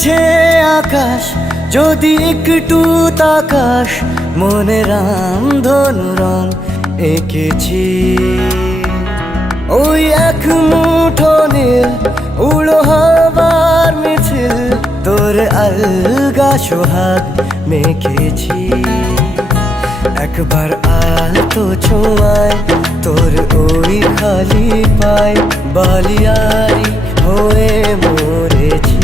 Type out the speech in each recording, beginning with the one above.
ডাকছে আকাশ যদি একটু তাকাস, মনে রামধনু রং এঁকেছি। ওই এক মুঠো নীল উড়ো হবার মিছিল, তোর আলগা সোহাগ মেখেছি। একবার আলতো ছোঁয়ায় তোর ওই খালি পায়, বালিয়ারি হয়ে মরেছি।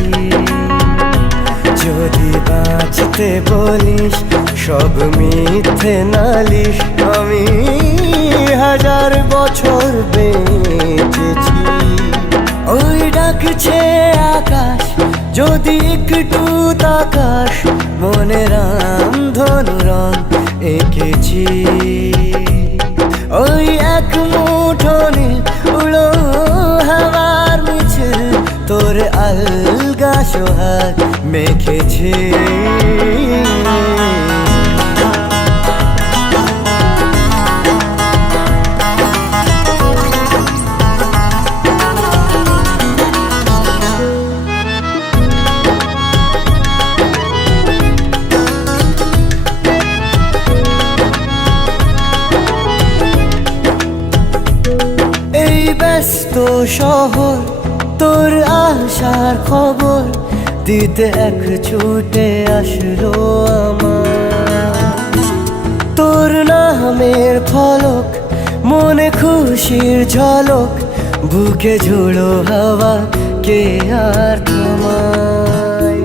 যদি বাঁচতে বলিস সব মিথ্যে নালিশ, আমি 1000 বছর বেঁচেছি। ওই ডাকছে আকাশ যদি একটু তাকাস, মনে রামধনু রং এঁকেছি। ওই এক মুঠো নীল উড়ো হাওয়ার মিছিল, তোর আলগা সোহাগ মেখেছি। এই ব্যস্ত শহর তোর আসার খবর দিতে এক ছুটে আসলো আমার। তোর নামের ফলক মনে খুশির ঝলক, বুকে ঝোড়ো হাওয়া কে আর থামায়।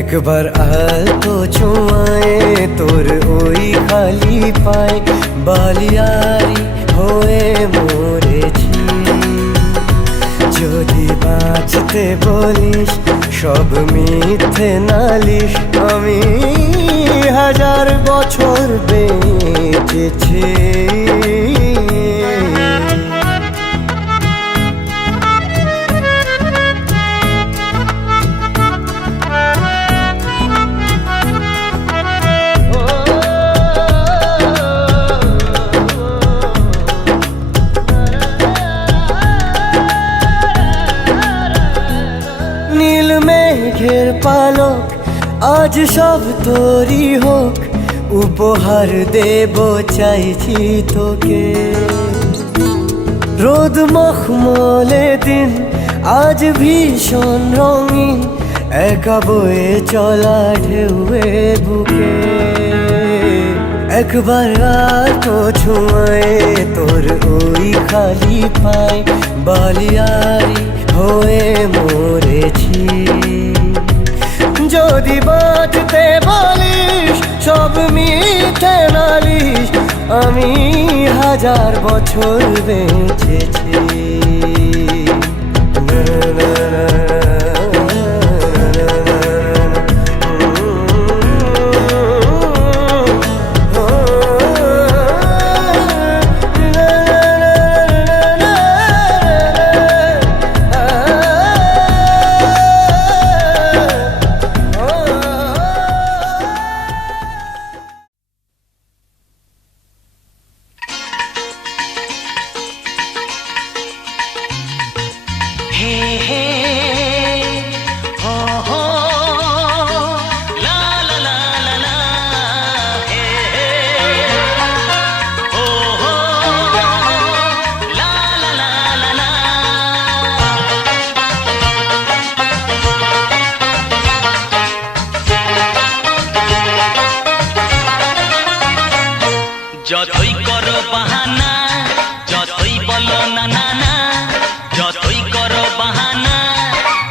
একবার আলতো ছোঁয়ায় তোর ওই খালি পায়, বালিয়ারি হয়ে মরেছি। যদি বাঁচতে বলিস সব মিথ্যে নালিশ, আমি 1000 বছর বেঁচেছি। নীল মেঘের পালক আজ সব তোরই হোক, উপহার দেব চাইছি তোকে। রোদ মখমলে দিন আজ ভীষণ রঙিন, একা বয়ে চলা ঢেউয়ে বুকে। একবার আর তো ছুঁয়ে তোর ওই খালি পায়, বালিয়ারি হয়ে মরেছি। যদি বাঁচতে বলিস সব মিথ্যে নালিশ, আমি 1000 বছর বেঁচেছি। যতই করো বাহানা, যতই বলো না না না, যতই করো বাহানা,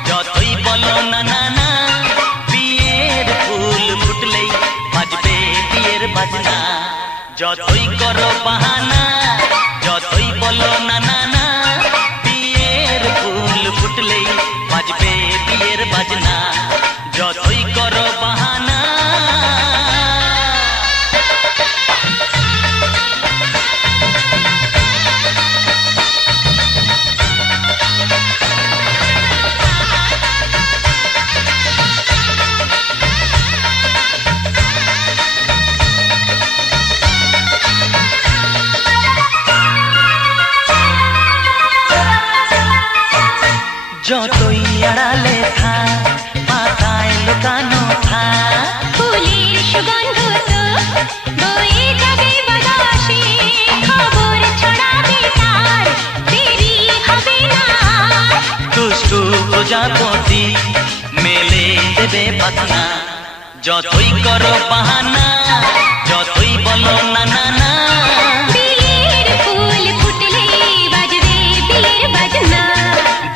যতই বলো না না না, বিয়ের ফুল ফুটলেই বাজবে বিয়ের বাজনা। যতই করো বাহানা, যতই বলো না না না, বিয়ের ফুল ফুটলেই বাজবে বিয়ের বাজনা। যতই করো বাহানা। যতই আড়ালে থাক, পাতায় কথা ফুলের সুগন্ধ তো বয়ে যাবে বাতাসে, খবর ছড়াবে তার, দেরি হবে না আর। দুষ্টু প্রজাপতি মেলে দেবে পাখনা, যতই করো বাহানা, যতই বলো না না না। বিয়ের ফুল ফুটলে বাজবে বিয়ের বাজনা,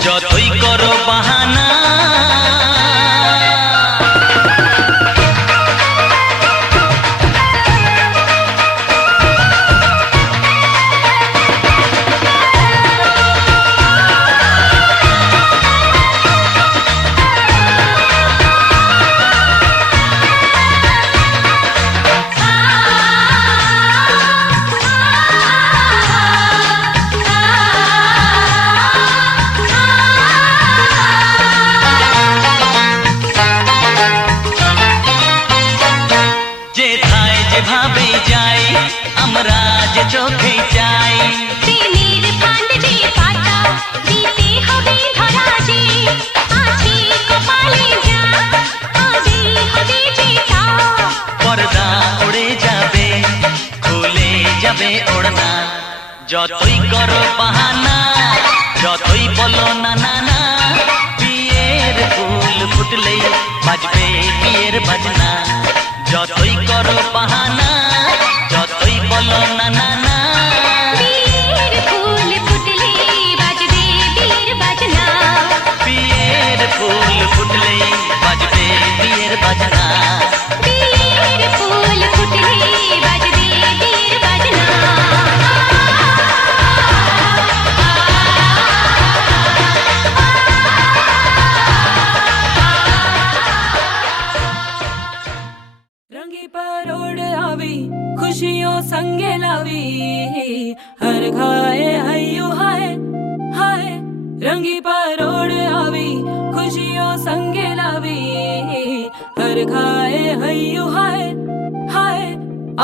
যতই করো বাহানা। যেথায় যেভাবে যাই আমরা যে চোখে চাই, প্রেমের ফান্ড যে পাতা দিতে হবে ধরা যে, আছে কপালে যা আগে হবে যেটা। পর্দা উড়ে যাবে, খুলে যাবে ওড়না, যতই করো বাহানা, যতই বলো না না না। বিয়ের ফুল ফুটলেই বাজবে বিয়ের বাজনা, যতই করো বাহানা, যতই বলো না না না। বিয়ের ফুল ফুটলে বাজবে বিয়ের বাজনা, বিয়ের ফুল ফুটলেই বাজবে বিয়ের বাজনা, বিয়ের ফুল ফুটলে বাজবে বিয়ের বাজনা। रंगी परोड़ आवी खुशियों संगे लावी, हर खाए हयू हाय हाय। रंगी परोड़ आवी खुशियों संगे लावी, हर खाए हयू हाय हाय।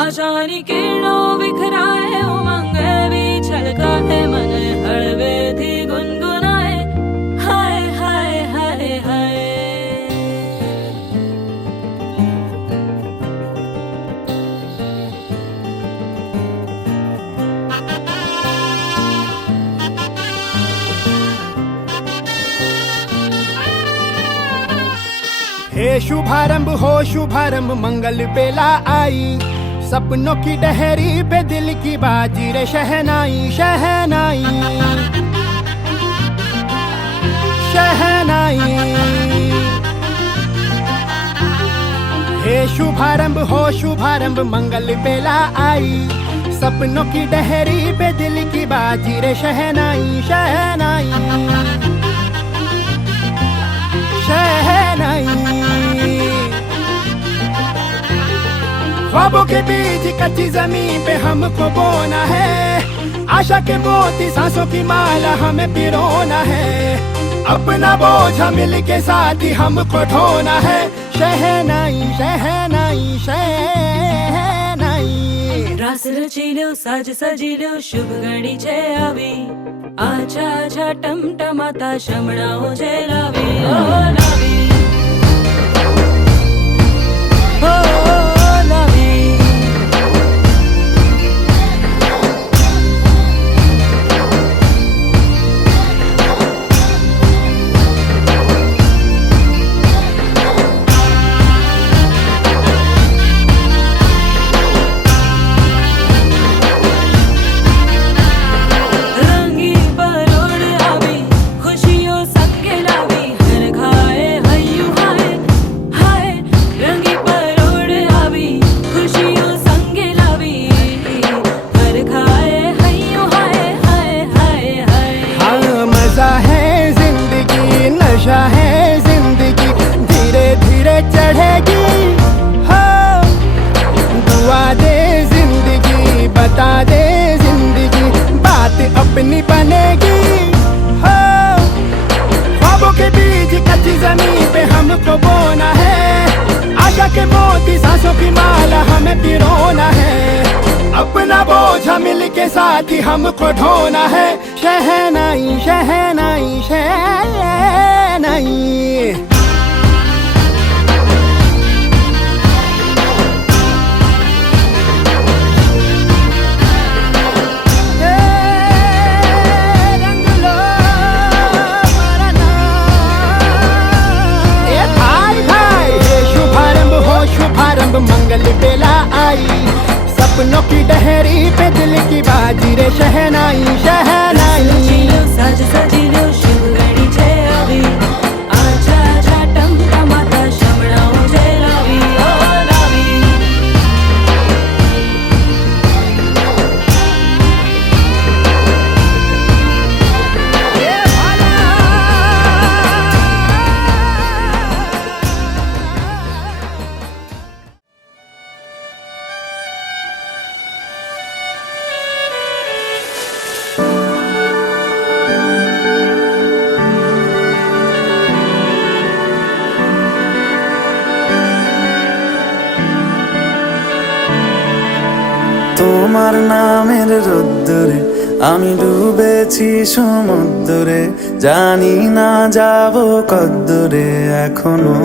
आशानी किरणों बिखराए उमंग भी छलकाए, मन हड़वे थी गुनगुनाए हाय हाय हाय हाय। हे शुभारंभ हो शुभारंभ मंगल बेला आई, सपनों की डहरी पे दिल की बाजी रे शहनाई शहनाई शहनाई। हे शुभारंभ हो शुभारंभ मंगल बेला आई, सपनों की डहरी पे दिल की बाजी रे शहनाई शहनाई शहनाई। ख्वाबों के बीच कच्ची जमीन पे हमको बोना है, आशा के मोती सांसों की माला हमें पिरोना है। अपना बोझा मिल के साथ ही हमको ढोना है, शहनाई शहनाई शहनाई। रास रचिलो साज सजिलो शुभ घड़ी छे आवी, आछा आछा टमटमाता शमणाओ छे लावी ओ लावी ओ लावी। रंगी परोड़ आवी खुशियों संगे लावी, हर खाए हयू हाय हाय। रंगी परोड़ आवी खुशियों संगे लावी, हर खाए हयू हाय हाय हाय हाय। हाँ मजा है जिंदगी नशा है जिंदगी, धीरे धीरे चढ़ेगी। हाँ दुआ दे जिंदगी बता दे जिंदगी, बात अपनी बनेगी। हाँ ख्वाबों के बीच कच्ची जमीन पे हमको बोना है, आशा के मोती सांसों की माला हमें पिरोना है। अपना बोझा मिल के साथ ही हमको ढोना है, शहनाई शहनाई शहनाई। पागल बेला आई, सपनों की डहरी पे दिल की बाजी रे शहनाई शहनाई। सजिलो साज सजिलो शुभ घड़ी છે આવી, આજા આજા ટમટમાતા શમણાઓ છે લાવી ઓ લાવી। তোমার নামের রোদ্দুরে আমি ডুবেছি সমুদ্রে, জানি না যাব কদ্দুরে এখনো।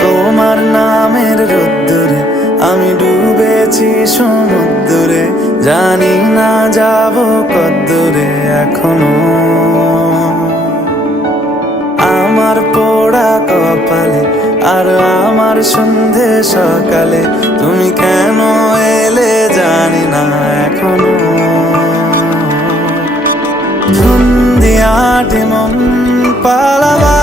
তোমার নামের রোদ্দুরে আমি ডুবেছি সমুদ্রে, জানি না যাব কদ্দুরে এখনো। আমার পোড়া কপালে আর আমার সন্ধে সকালে তুমি কেন এলে জানি না এখনো। ধুন্দিয়াটি মন পালাবা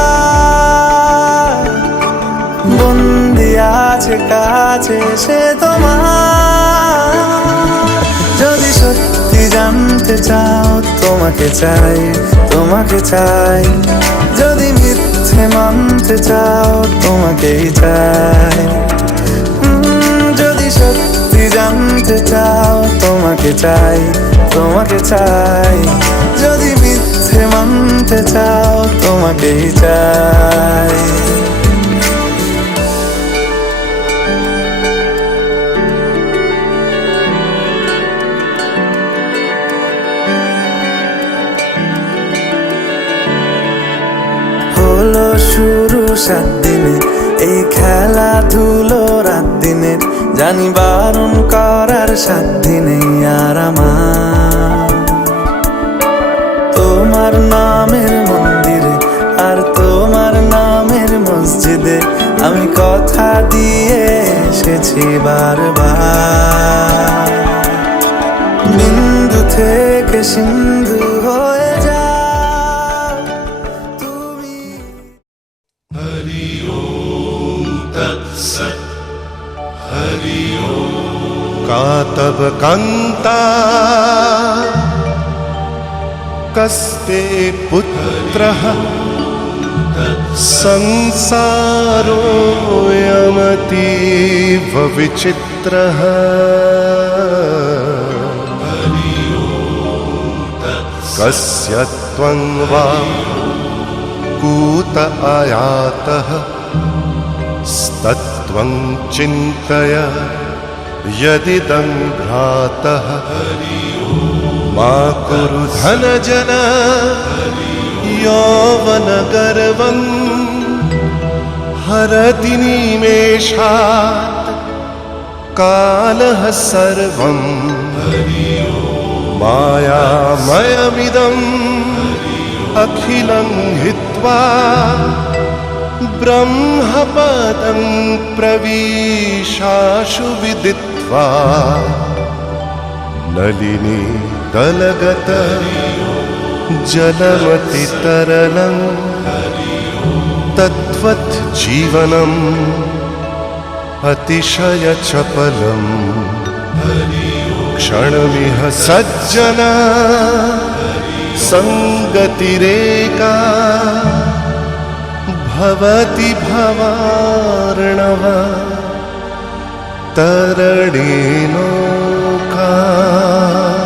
বন্দি আছে কাছে সে তোমার। যদি সত্যি জানতে চাও তোমাকে চাই তোমাকে চাই, যদি মিথ্যে মানতে চাও তোমাকেই চাই। যদি সত্যি জানতে চাও তোমাকে চাই তোমাকে চাই, যদি মিথ্যে মানতে চাও তোমাকেই চাই। হলো শুরু 7 দিনে এই খেলাধুলো রাত দিনের, জানি বারণ করার সাধ্য নেই আর আমার। তোমার নামের মন্দিরে আর তোমার নামের মসজিদে আমি কথা দিয়ে এসেছি বারবার। বিন্দু থেকে সিন্ধু হয়ে যাও তুমি। का तव कान्ता कस्ते पुत्रः संसारोऽयमतीव विचित्रः। कस्य त्वं वा कूत आयातः स्तत्त्वं चिन्तय यदिदं भ्रातः। मा कुरु धनजन यौवनगर्वं हरति निमेषात् कालः सर्वं। मायामयमिदम् अखिलं हित्वा ब्रह्मपदं प्रविशाशु विदित्वा। नलिनी दलगत जलमतितरलं तद्वत् जीवनम् अतिशयचपलम्। क्षणमिह सज्जना संगतिरेका भवति भवार्णव तरणेनौका।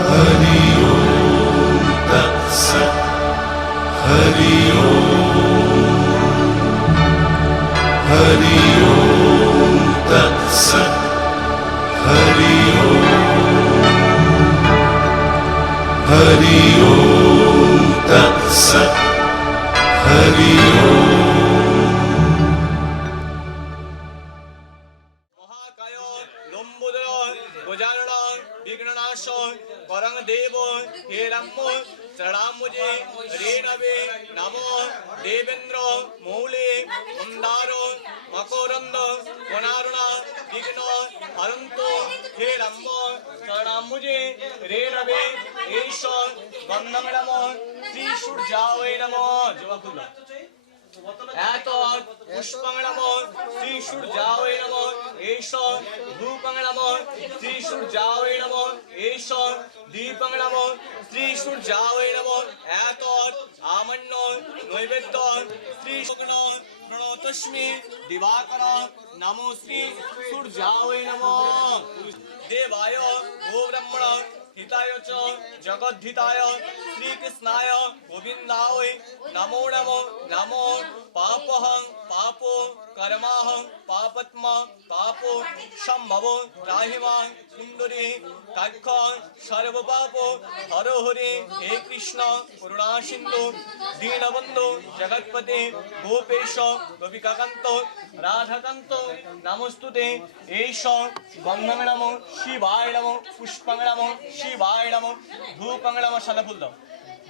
हरि ओम तत्सत् हरि ओम तत्सत् हरि ओम तत्सत् हरि ओम। মহাকায় ব্রহ্ম লম্বোদর গজানন বিঘ্ননাশ করং দেব হে রাম চরণাম্বুজে রেণবে নমো দেবেন্দ্র মৌলে মন্দার মকরন্দ কোনারুণ বিঘ্ন হরন্ত হে রাম চরণাম্বুজে রেণবে এইশ বন্দং নম শ্রী সূর্যায় নম জবাকুল এত পুষ্পং নম শ্রী সূর্যায় নম এইশ ধূপং নম শ্রী সূর্যায় নম এইশ দীপং নম শ্রী সূর্যায় নম এত আমন্য নৈবেদ্য শ্রী শুগ্ন প্রণতস্মি দিবাকর নমো শ্রী সূর্যায় নম দেবায় ও ব্রহ্মণ হিতায় চ জগদ্ধিতায় শ্রীকৃষ্ণায় গোবিন্দায় নমো নমো নমো পাপহং পাপো कर्माहं पापत्मा पापो संभवो त्राहिमां कुंडली काक्ष सर्वपापो हरो हरे हे कृष्ण करुणा सिंधु दीनबंधु जगत्पते गोपेश गोपिकाकांत राधाकांत नमस्तुते एष गंधं नमो शिवाय नमो पुष्पं नमो शिवाय नमो धूपं नमो सलफुल्ल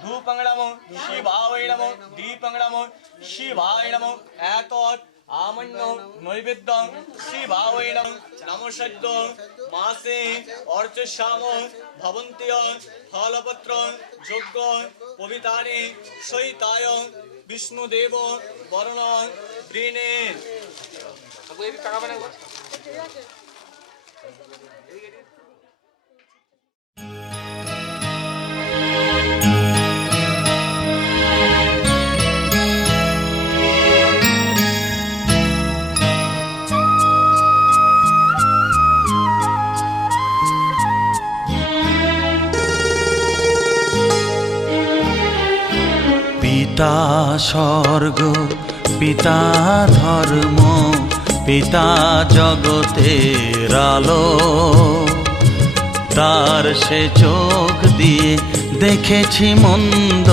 धूपं नमो शिवाय नमो दीपं नमो शिवाय नमो एतत् आमन्य नैवेद्य शिवाय नमसद्य मासे अर्चश्याम भवन्त्य फलपत्र यज्ञ पवितानि सहिताय विष्णुदेव वरण वृणे পিতা স্বর্গ পিতা ধর্ম পিতা জগতের আলো তার সে চোখ দিয়ে দেখেছি মন্দ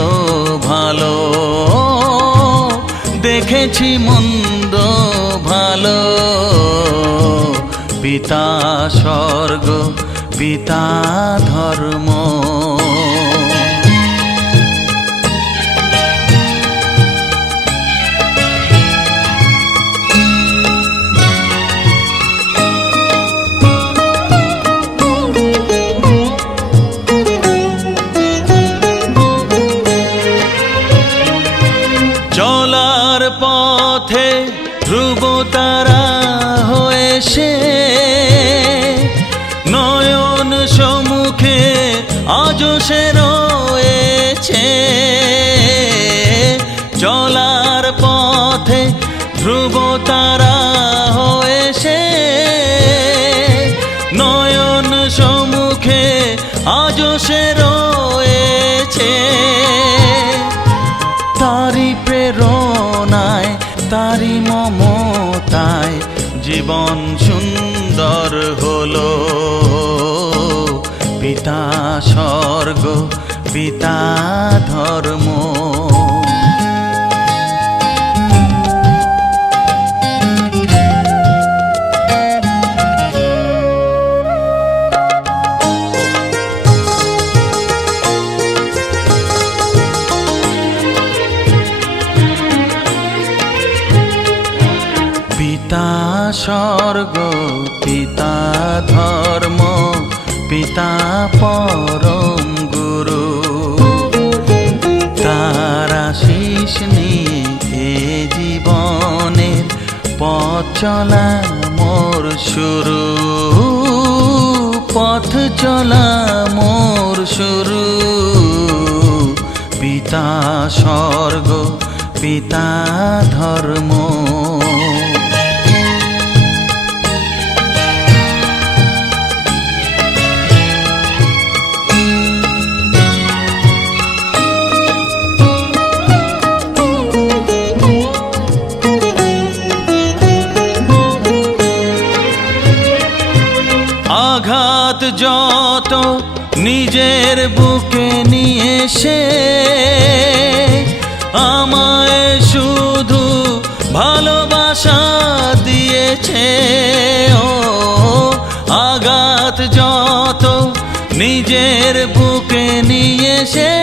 ভালো দেখেছি মন্দ ভালো পিতা স্বর্গ পিতা ধর্ম চলার পথে ধ্রুব তারা হয়ে সে নয়ন সম্মুখে আজ সে রয়েছে চলার পথে ধ্রুব তারা হয়ে সে নয়ন সম্মুখে আজ সে রয়েছে তারি প্রেরণায় তারি মমতায় জীবন সুন্দর হলো পিতা স্বর্গ পিতা ধর্ম পিতা স্বর্গ পিতা ধর্ম পিতা পরম গুরু তার আশিস নিয়ে এ জীবনের পথ চলা মোর শুরু পথ চলা মোর শুরু পিতা স্বর্গ পিতা ধর্ম আঘাত যত নিজের বুকে নিয়ে সে আমায় শুধু ভালোবাসা দিয়েছে ও আগা নিজের বুকে নিয়ে সে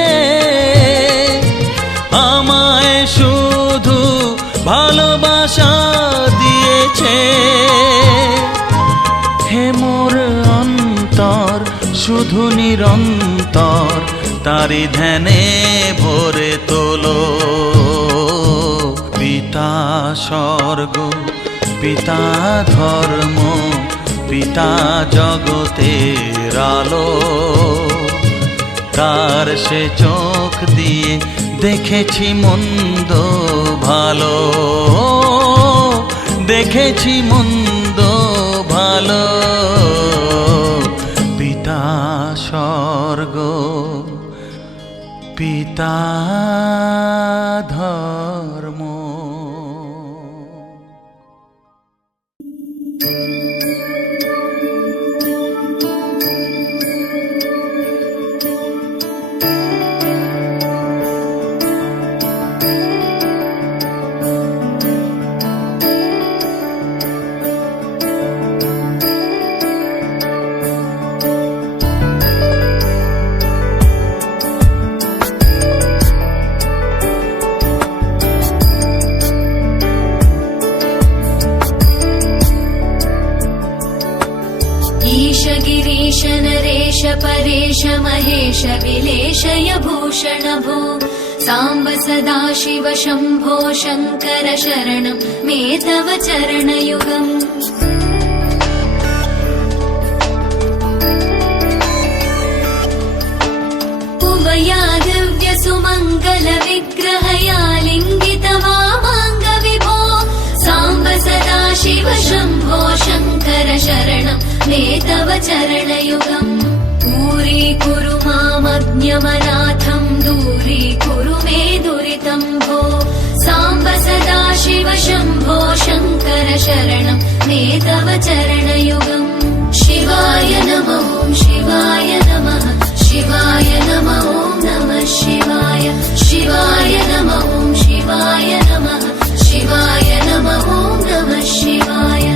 আমায় শুধু ভালোবাসা দিয়েছে। হে মোর অন্তর শুধু নিরন্তর তারি ধ্যানে ভরে তোলো। পিতা স্বর্গ পিতা ধর্ম পিতা জগতের আলো, তার সে চোখ দিয়ে দেখেছি মন্দ ভালো, দেখেছি মন্দ ভালো। পিতা স্বর্গ পিতা ধর্ম। ईश गिरीश नरेश परेश महेश विलेशय भूषण भो साम्ब सदा शिव शम्भो शङ्कर शरणं मे तव चरणयुगम्। उमया दिव्य सुमङ्गल विग्रहया लिङ्गित वामाङ्ग विभो साम्ब सदा शिव शम्भो शङ्कर शरणं मे तव चरणयुगम्। दूरीकुरु मामज्ञमनाथं दूरीकुरु मे दुरितं भो साम्ब सदा शिव शम्भो शङ्कर शरणं मे तव चरणयुगम्। शिवाय नमः शिवाय नमः शिवाय नमः नमः शिवाय शिवाय नमः शिवाय नमः शिवाय नमः नमः शिवाय।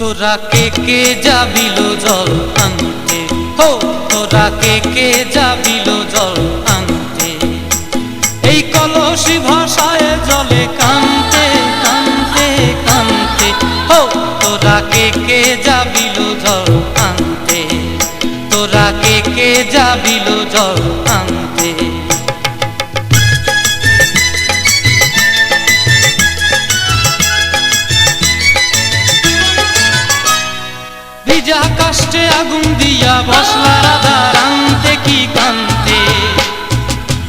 তোরা কে যাবিল জল আনতে, হো তোরা কে যাবিল জল আনতে, এই কলসি ভাষায় জলে কানতে কানতে কানতে, হো তোরা কে যাবিল জল আনতে, তোরা কে যাবিল জল আনতে। এই যা কাষ্টে আগুন দিয়া বসলা রাধা রান্তে কি কান্তে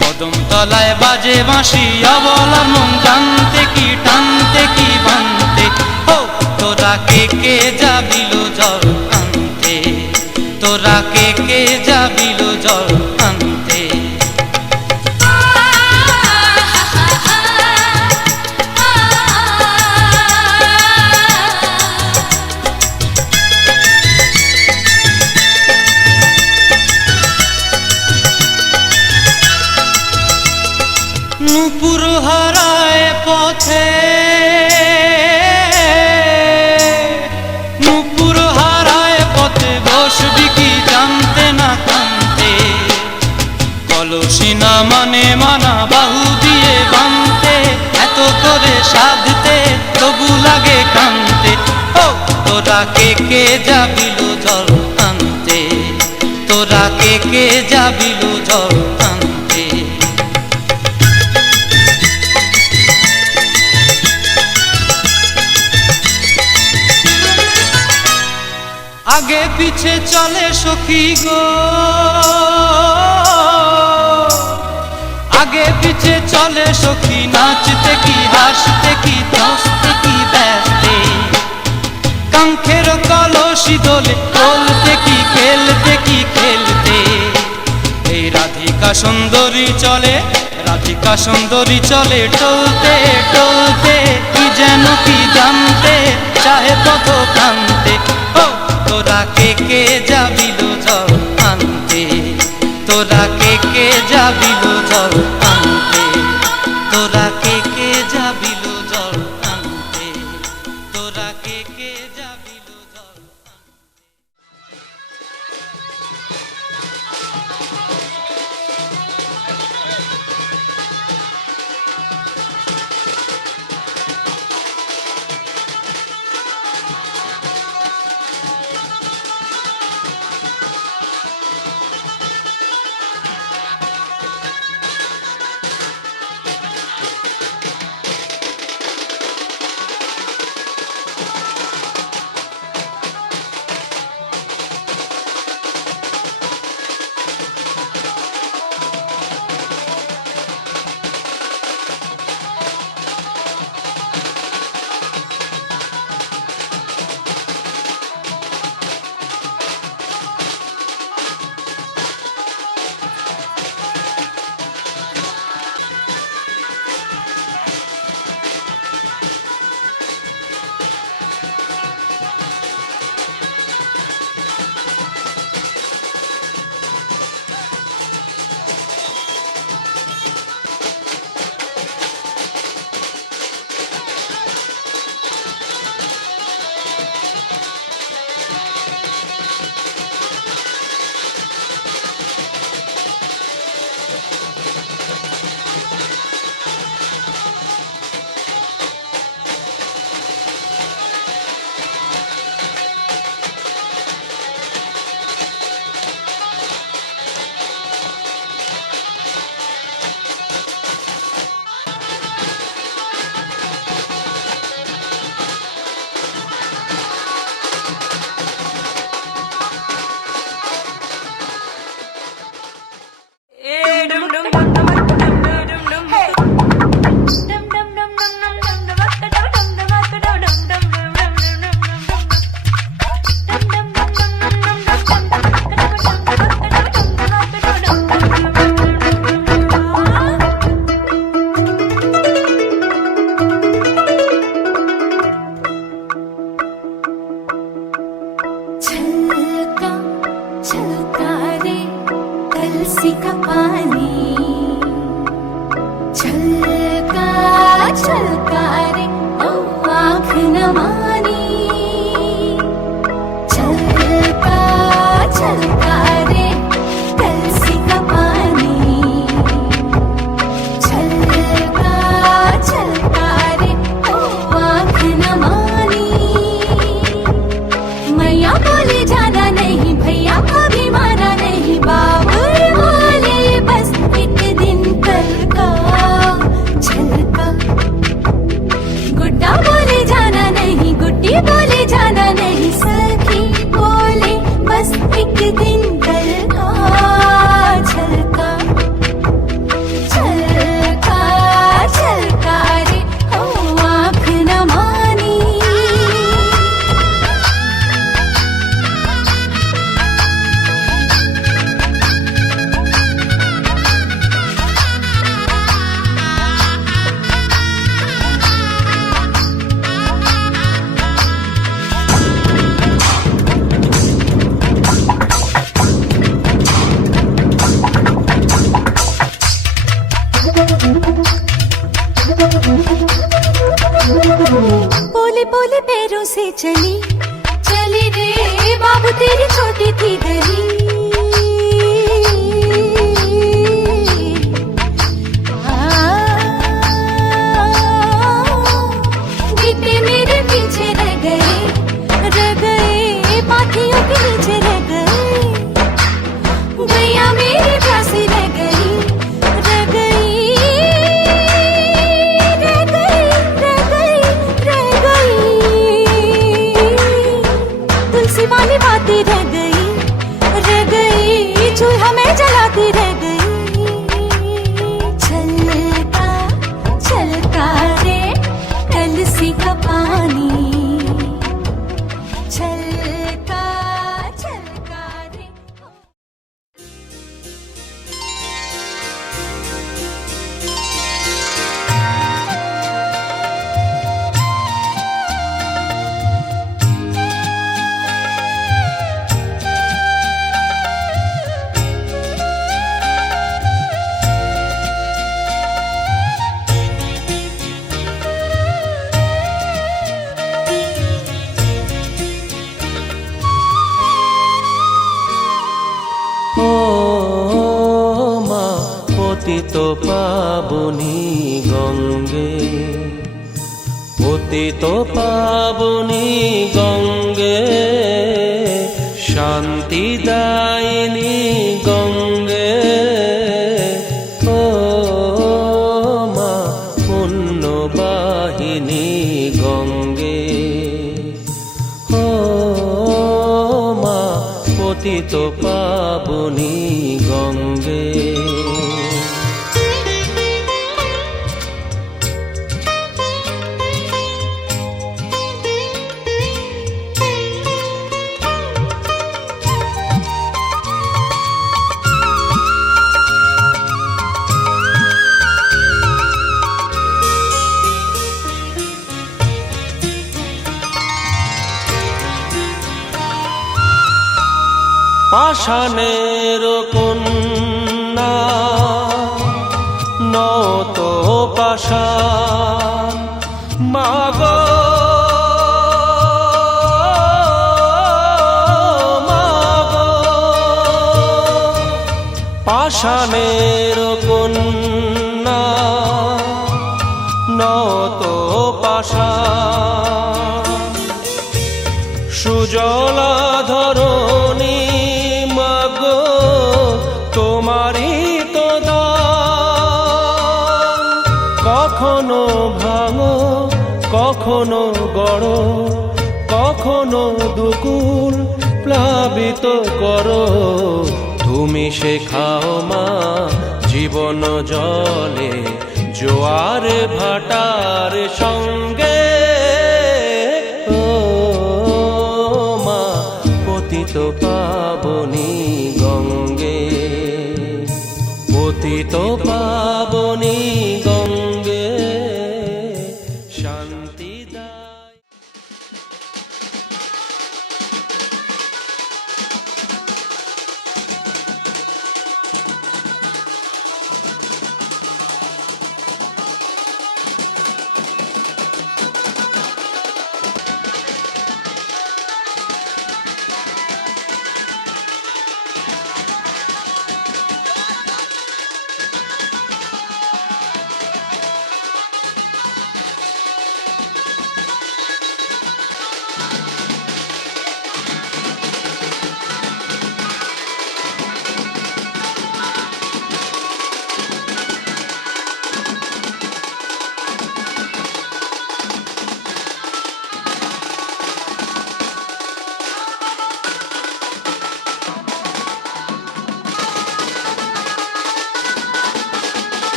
কদম তলায় বাজে বাঁশি অবলার মন জানতে কি টানতে কি বানতে ও তোরা কে যাবিল জল আনতে তোরা কে যাবিল জল আনতে নূপুর হারায় পথে নূপুর হারায় পথে বসবি কি জানতে না কানতে কলসি না মানে মানা বাহু দিয়ে বানতে এত করে সাধতে তবু লাগে কানতে ও তোরা কে যাবিল জল আনতে তোরা কে যাবিল জল আনতে আগে পিছে চলে সখী গো আগে পিছে চলে সখী নাচতে কি হাসতে কি হাসতে কি ব্যস্তে কাঙ্ক্ষের কলসি দোলে বলতে কি খেলতে কি খেলতে এই রাধিকা সুন্দরী চলে রাধিকা সুন্দরী চলে টলতে টলতে কি যেন কি জানতে চাহে পথ কান্তে ও তোরা কে যাবিল জল আনতে তোরা কে যাবিল জল আনতে তোরা কে যাবিল জল আনতে তোরা কে যাবিল জল भैया कभी माना नहीं बाबुल बोले बस बोले पैरों से चली चली रे बाबू तेरी छोटी थी गली गीते मेरे पीछे रह गए पाथियों के नीचे रह गए गैया मेरी प्यासी रह गई रह गई रह गई रह गई रह गई तुलसी वाली बातें रह गई चूल्हा में जलाती रह गई छलका छलका रे तुलसी का पानी छलका छलका रे ও মা পতিত পাবনী গঙ্গে পতিত পাবনী গঙ্গে শান্তি দায়িনী গঙ্গে ও মা পুণ্যবাহিনী গঙ্গে ও মা পতিত পাবনী গঙ্গে পাষাণের কন্যা নত পাষাণ মাগো মাগো পাষাণের কন্যা নত পাষাণ সুজলা ধরণী তোমারই তো দান কখনো ভাঙো কখনো গড়ো কখনো দুকুল প্লাবিত করো তুমি শেখাও মা জীবন জলে জোয়ার ভাটার সঙ্গে ও মা পতিত পাবনী গঙ্গে পতিত পাবনী গঙ্গে শান্তি দায়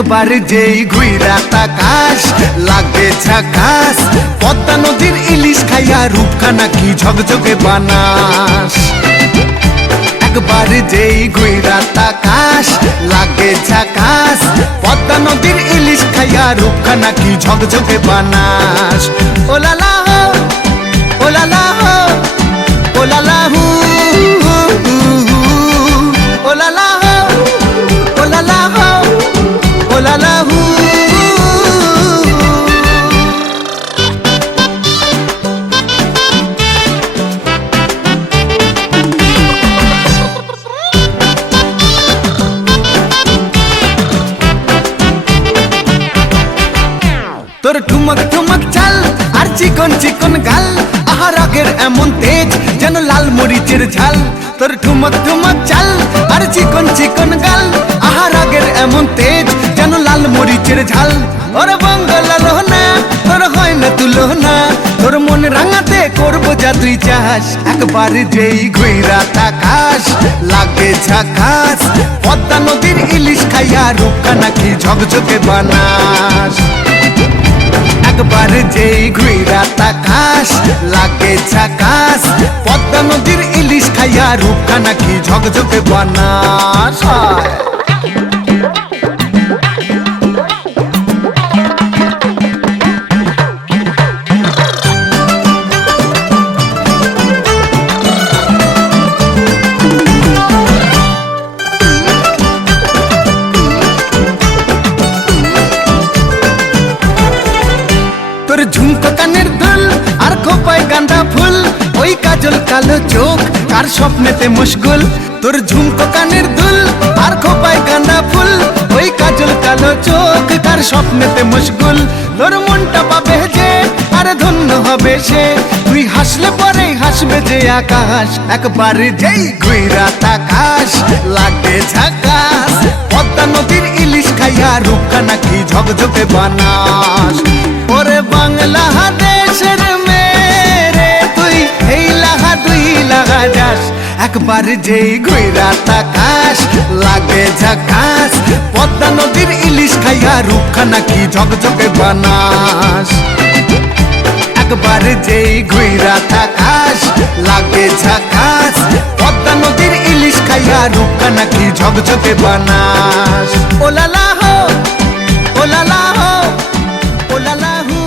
একবার যেই ঘুইরা তাকাস লাগে ঝাকাস, পদ্মা নদীর ইলিশ খাইয়া রূপখানা কি ঝকঝকে বানাস। একবার যেই ঘুইরা তাকাস লাগে ঝাকাস, পদ্মা নদীর ইলিশ খাইয়া রূপখানা কি ঝকঝকে বানাস। ওলালা হো ওলালা হো ওলালা হু ওলালা হো ওলালা হো ওলালা হু। তোর ঠুমক ঠুমক চাল আর চিকন চিকন গাল, আহার আগের এমন তেজ যেন লাল মরিচের ঝাল। তোর ঠুমক ঠুমক চাল আর চিকন চিকন গাল, আহার আগের এমন তেজ যেন লাল মরিচের ঝাল। ওর বঙ্গলা লোহনা তোর হয় না তুলনা, তোর মন রাঙাতে করবো যা তুই চাস। একবার যেই ঘুইরা তাকাস লাগে ঝাকাস, পদ্মা নদীর ইলিশ খাইয়া রূপখানা কি ঝকঝকে বানাস। একবার যেই ঘুইরা তাকাস লাগে ঝাকাস, পদ্মা নদীর ইলিশ খাইয়া রূপখানা কি ঝকঝকে বানাস। তোর ঝুমকো কানের দুল আর খোপায় গাঁদা ফুল, ওই কাজল কালো চোখ কার স্বপ্নেতে মুশগুল। তোর ঝুমকো কানের দুল আর খোপায় গাঁদা ফুল, ওই কাজল কালো চোখ কার স্বপ্নেতে মুশগুল। তোর মনটা পাবে যে আর ধন্য হবে সে, তুই হাসলে পরে হাসবে যে আকাশ। একবার যেই ঘুইরা তাকাস লাগে ঝাকাস, পদ্মা নদীর ইলিশ খাইয়া রূপখানা কি ঝকঝকে বানাস। ওরে বাংলাদেশের মেরে তুই এই লাহা দুই লাগা যাস। একবার যেই ঘুইরা তাকাস লাগে ঝাকাস, পদ্মা নদীর ইলিশ খাইয়া রূপখানা কি ঝকঝকে বানাস। একবার যেই ঘুইরা তাকাস লাগে ঝাকাস, পদ্মা নদীর ইলিশ খাইয়া রূপখানা কি ঝকঝকে বানাস। ওলালা হো ওলালা হো ওলালা হু।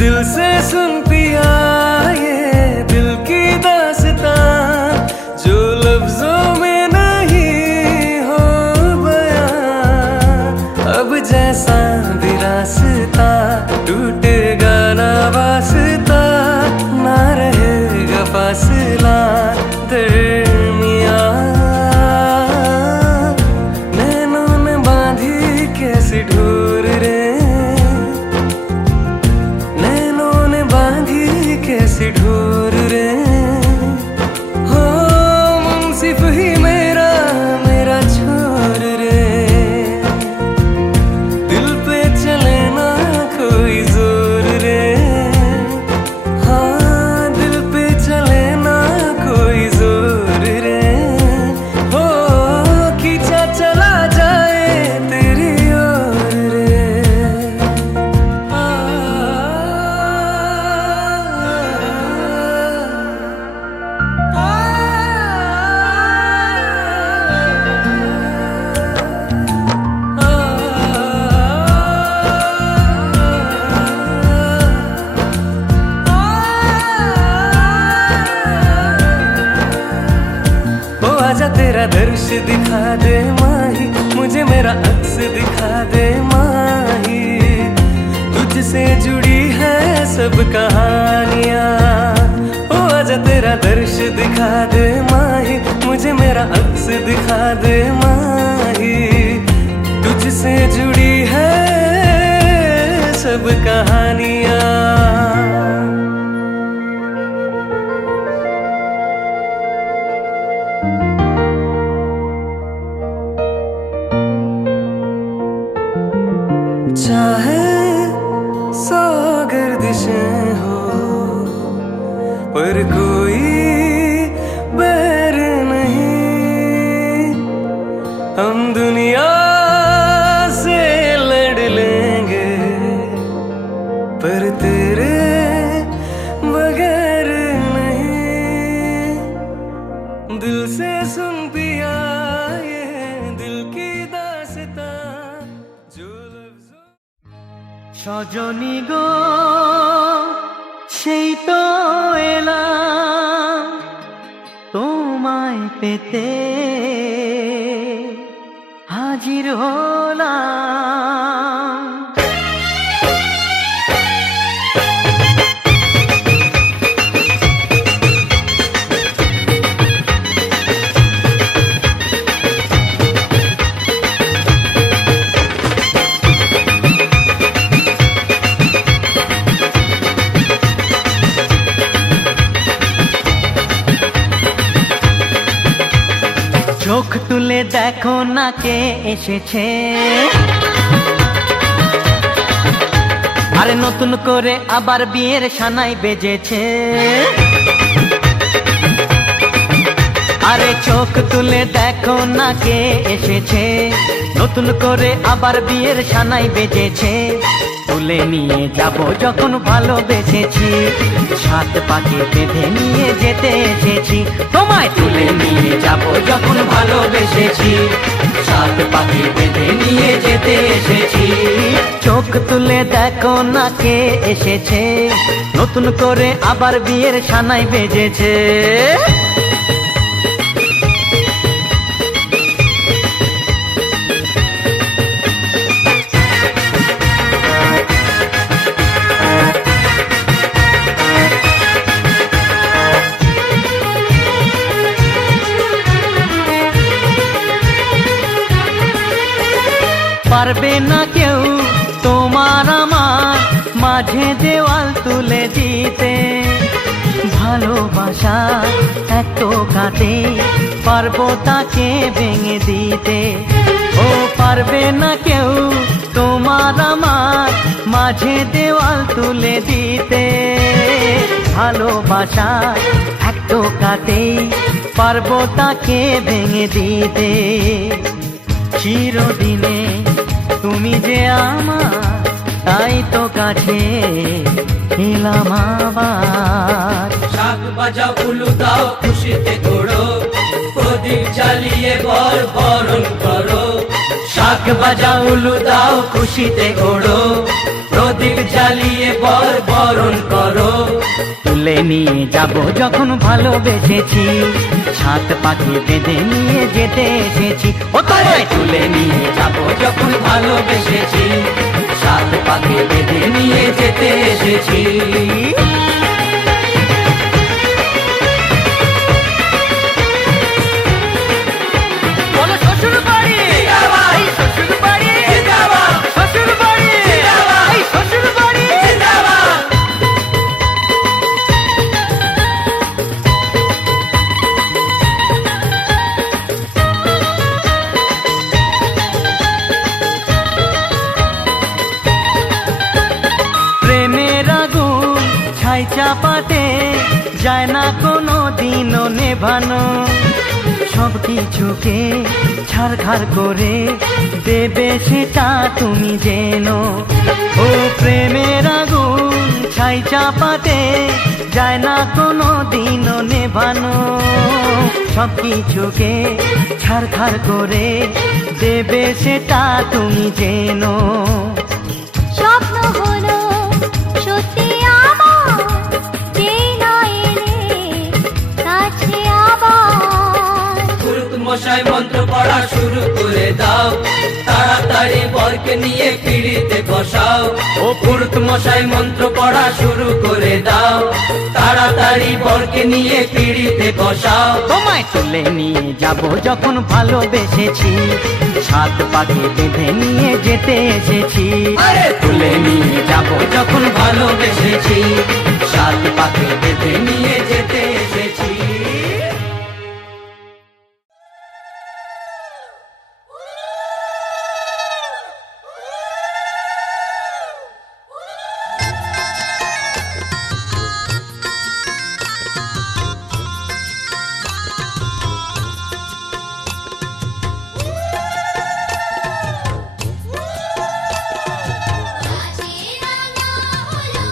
दिल से सुन पिया ये दिल की दास्तां जो लफ्जों में नहीं हो बयां। अब जैसा भी रास्ता टूटेगा ना वास्ता, ना रहेगा फासला दरमियां। नैनों ने बांधी कैसी डोर रे, नैनों ने बांधी कैसी डोर रे। हो मुंसिफ ही मेरा मेरा छोर रे, दिल पे चले ना कोई जोर रे। हाँ दिल पे चले ना कोई जोर रे। हो खींचा चला जाए तेरी ओर रे। ओ आजा तेरा दर्श दिखा दे माही, मुझे मेरा अक्स दिखा दे माही। तुझसे जुड़ी है सब कहानियाँ। ओ आजा तेरा दर्श दिखा दे माही, मुझे मेरा अक्स दिखा दे माही। तुझसे जुड़ी है सब कहानियाँ। चाहे सौ गर्दिशें हो पर कोई बैर नहीं। हम दुनिया से लड़ लेंगे पर तेरे बगैर नहीं। दिल से सुन पिया ये दिल की दास्तां जो लफ्ज़ों। সজনী গো সেই তো এলাম তোমায় পেতে, হাজির হলাম। চোখ তুলে দেখো না কে এসেছে, আরে নতুন করে আবার বিয়ের সানাই বেজেছে। আরে চোখ তুলে দেখো না কে এসেছে, নতুন করে আবার বিয়ের সানাই বেজেছে। তুলে নিয়ে যাব যখন ভালোবেসেছি, সাত পাকে বেঁধে নিয়ে যেতে এসেছি। তোমায় তুলে নিয়ে যাব যখন ভালোবেসেছি, সাত পাকে বেঁধে নিয়ে যেতে এসেছি। চোখ তুলে দেখো না কে এসেছে, নতুন করে আবার বিয়ের সানাই বেজেছে। পারবে না কেউ তোমার আমার মাঝে দেওয়াল তুলে দিতে। ভালোবাসা এত কাটে পারবো তাকে ভেঙে দিতে। ও পারবে না কেউ তোমার আমার মাঝে দেওয়াল তুলে দিতে। ভালোবাসা এত কাটে পারবো তাকে ভেঙে দিতে। চিরদিনে তুমি যে আমার, তাই তো কাছে এলাম আবার। শাক বাজাও উলু দাও খুশিতে ঘোড়ো, প্রদীপ জ্বালিয়ে বর বরণ করো। ঢাক বাজাও উলু দাও খুশিতে ওড়ো, প্রদীপ জ্বালিয়ে বর বরণ করো। তুলে নিয়ে যাব যখন ভালোবেসেছি, সাত পাখি বেঁধে নিয়ে যেতে এসেছি। ও তোমায় তুলে নিয়ে যাব যখন ভালোবেসেছি, সাত পাখি বেঁধে নিয়ে যেতে এসেছি। বলো শ্বশুর বাড়ি, এই শ্বশুর বাড়ি, শ্বশুর বাড়ি, এই শ্বশুর বাড়ি। প্রেমের আগুন ছাই চাপাতে যায় না কোনো দিনও নেভানো, সব কিছুকে ছাড়খাড় করে দেবে সেটা তুমি জেনো। ও প্রেমের আগুন ছাই চাপাতে যায় না কোনো দিনও নেভানো, সব কিছুকে ছাড়খাড় করে দেবে সেটা তুমি জেনো। স্বপ্ন হলো সত্যি আমার, যেই না এলে কাছে আবার। পুরুত মশাই মন্ত্র পড়া শুরু করে দাও, তাড়াতাড়ি বরকে নিয়ে পিড়িতে বসাও। ও পুরুত মশাই মন্ত্র পড়া শুরু করে দাও, তাড়াতাড়ি বরকে নিয়ে পিড়িতে বসাও। তোমায় তুলে নিয়ে যাব যখন ভালোবেসেছি, সাত পাখি বেঁধে নিয়ে যেতে এসেছি। তুলে নিয়ে যাব যখন ভালোবেসেছি, সাত পাখি বেঁধে নিয়ে যেতে এসেছি। রাঙা হলো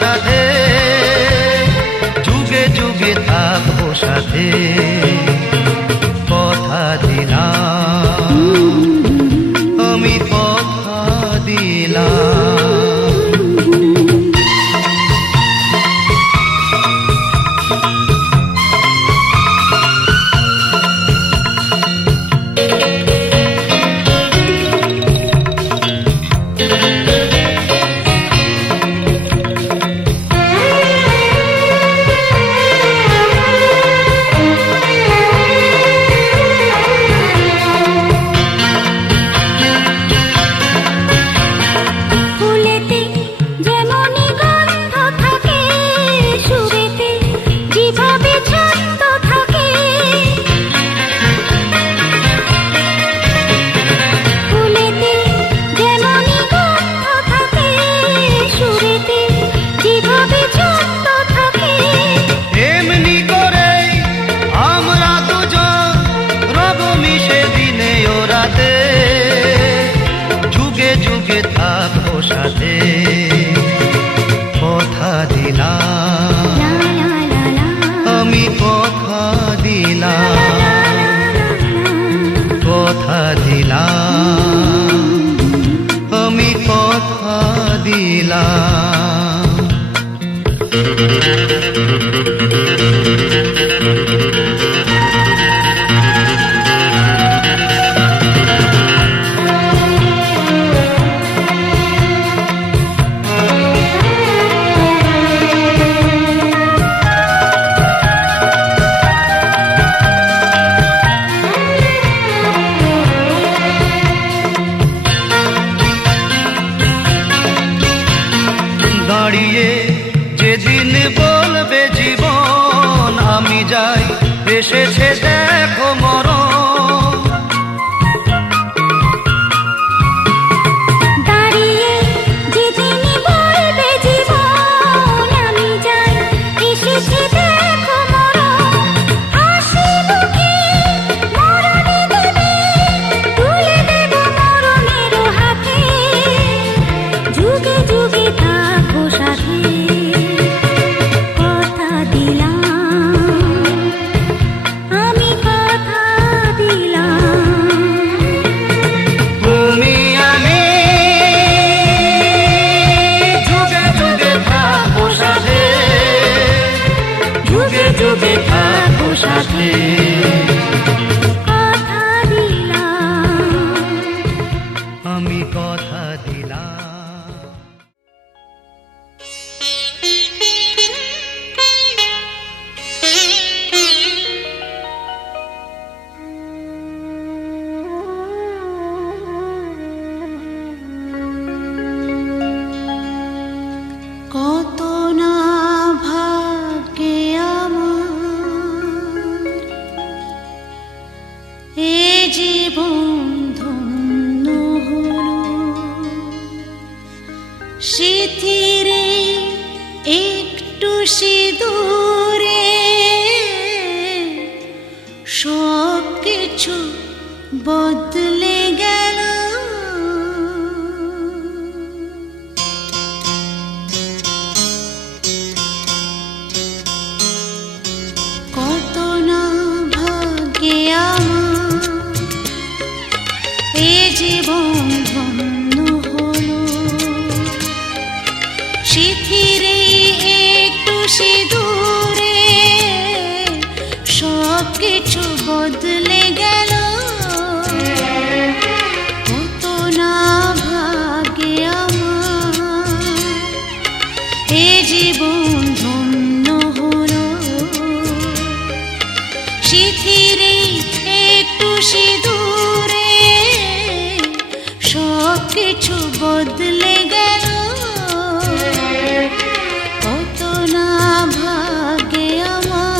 সাথে, যুগে যুগে থাকবো সাথে, কথা দিলাম, আমি কথা দিলাম। ফুলেতে যেমনি গন্ধ থাকে, সুরেতে যেভাবে ছন্দ থাকে, ফুলেতে যেমনি গন্ধ থাকে, সুরেতে যেভাবে ছন্দ থাকে, এমনি করে আমরা দুজন রব মিশে দিনে ও রাতে, যুগে যুগে থাকবো সাথে, কথা দিলাম, লা লা লা লা, আমি কথা দিলাম, কথা দিলাম, আমি কথা দিলাম। দাঁড়িয়ে যেদিন বলবে জীবন আমি যাই, এসেছে দেখো মরণ, দাঁড়িয়ে যেদিন বলবে জীবন আমি যাই, এসেছে দেখো মরণ, হাসি মুখে মরণে দেবে, তুলে দেব মরণের হাতে, যুগে যুগে থাকবো সাথে, কথা দিলাম, আমি কথা দিলাম। তুমি আমি যুগে যুগে থাকবো সাথে, যুগে যুগে থাকবো সাথে, কথা দিলাম, আমি কথা দিলাম। কত না ভাগ্যে আমার এ জীবন ধন্য হলো, স্মৃতিরে একটু সিঁদুরে সব কিছু বদলে গেল। কত না ভাগ্যে আমার এ জীবন ধন্য হলো, স্মৃতিরে একটু সিঁদুরে সব কিছু বদলে গেল। কত না ভাগ্যে আমার এ জীবন ধন্য হলো, স্মৃতিরে একটু সিঁদুরে সব কিছু বদলে গেল। কত না ভাগ্যে আমার।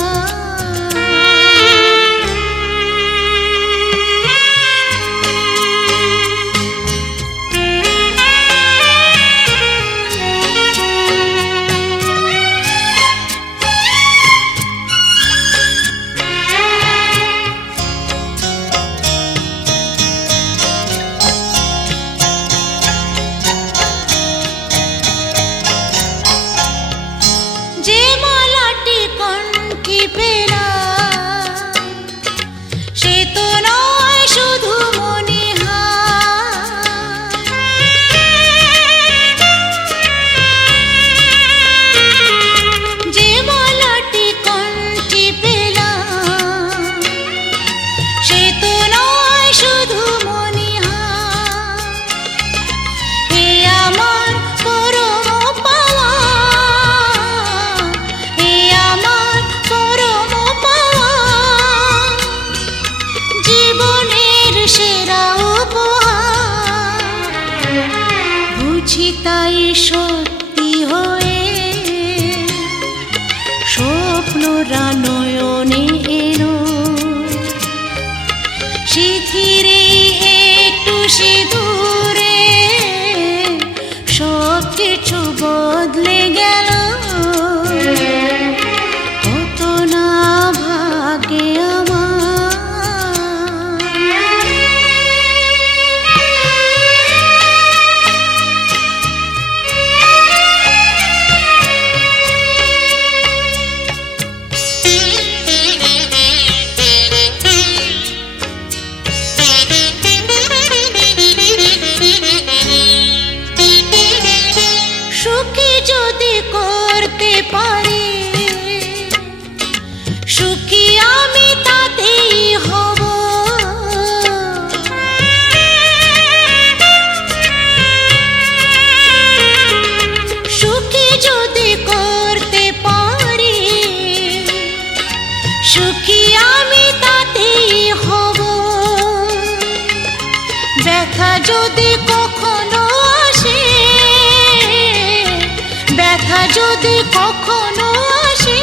ব্যথা যদি কখনো আসে,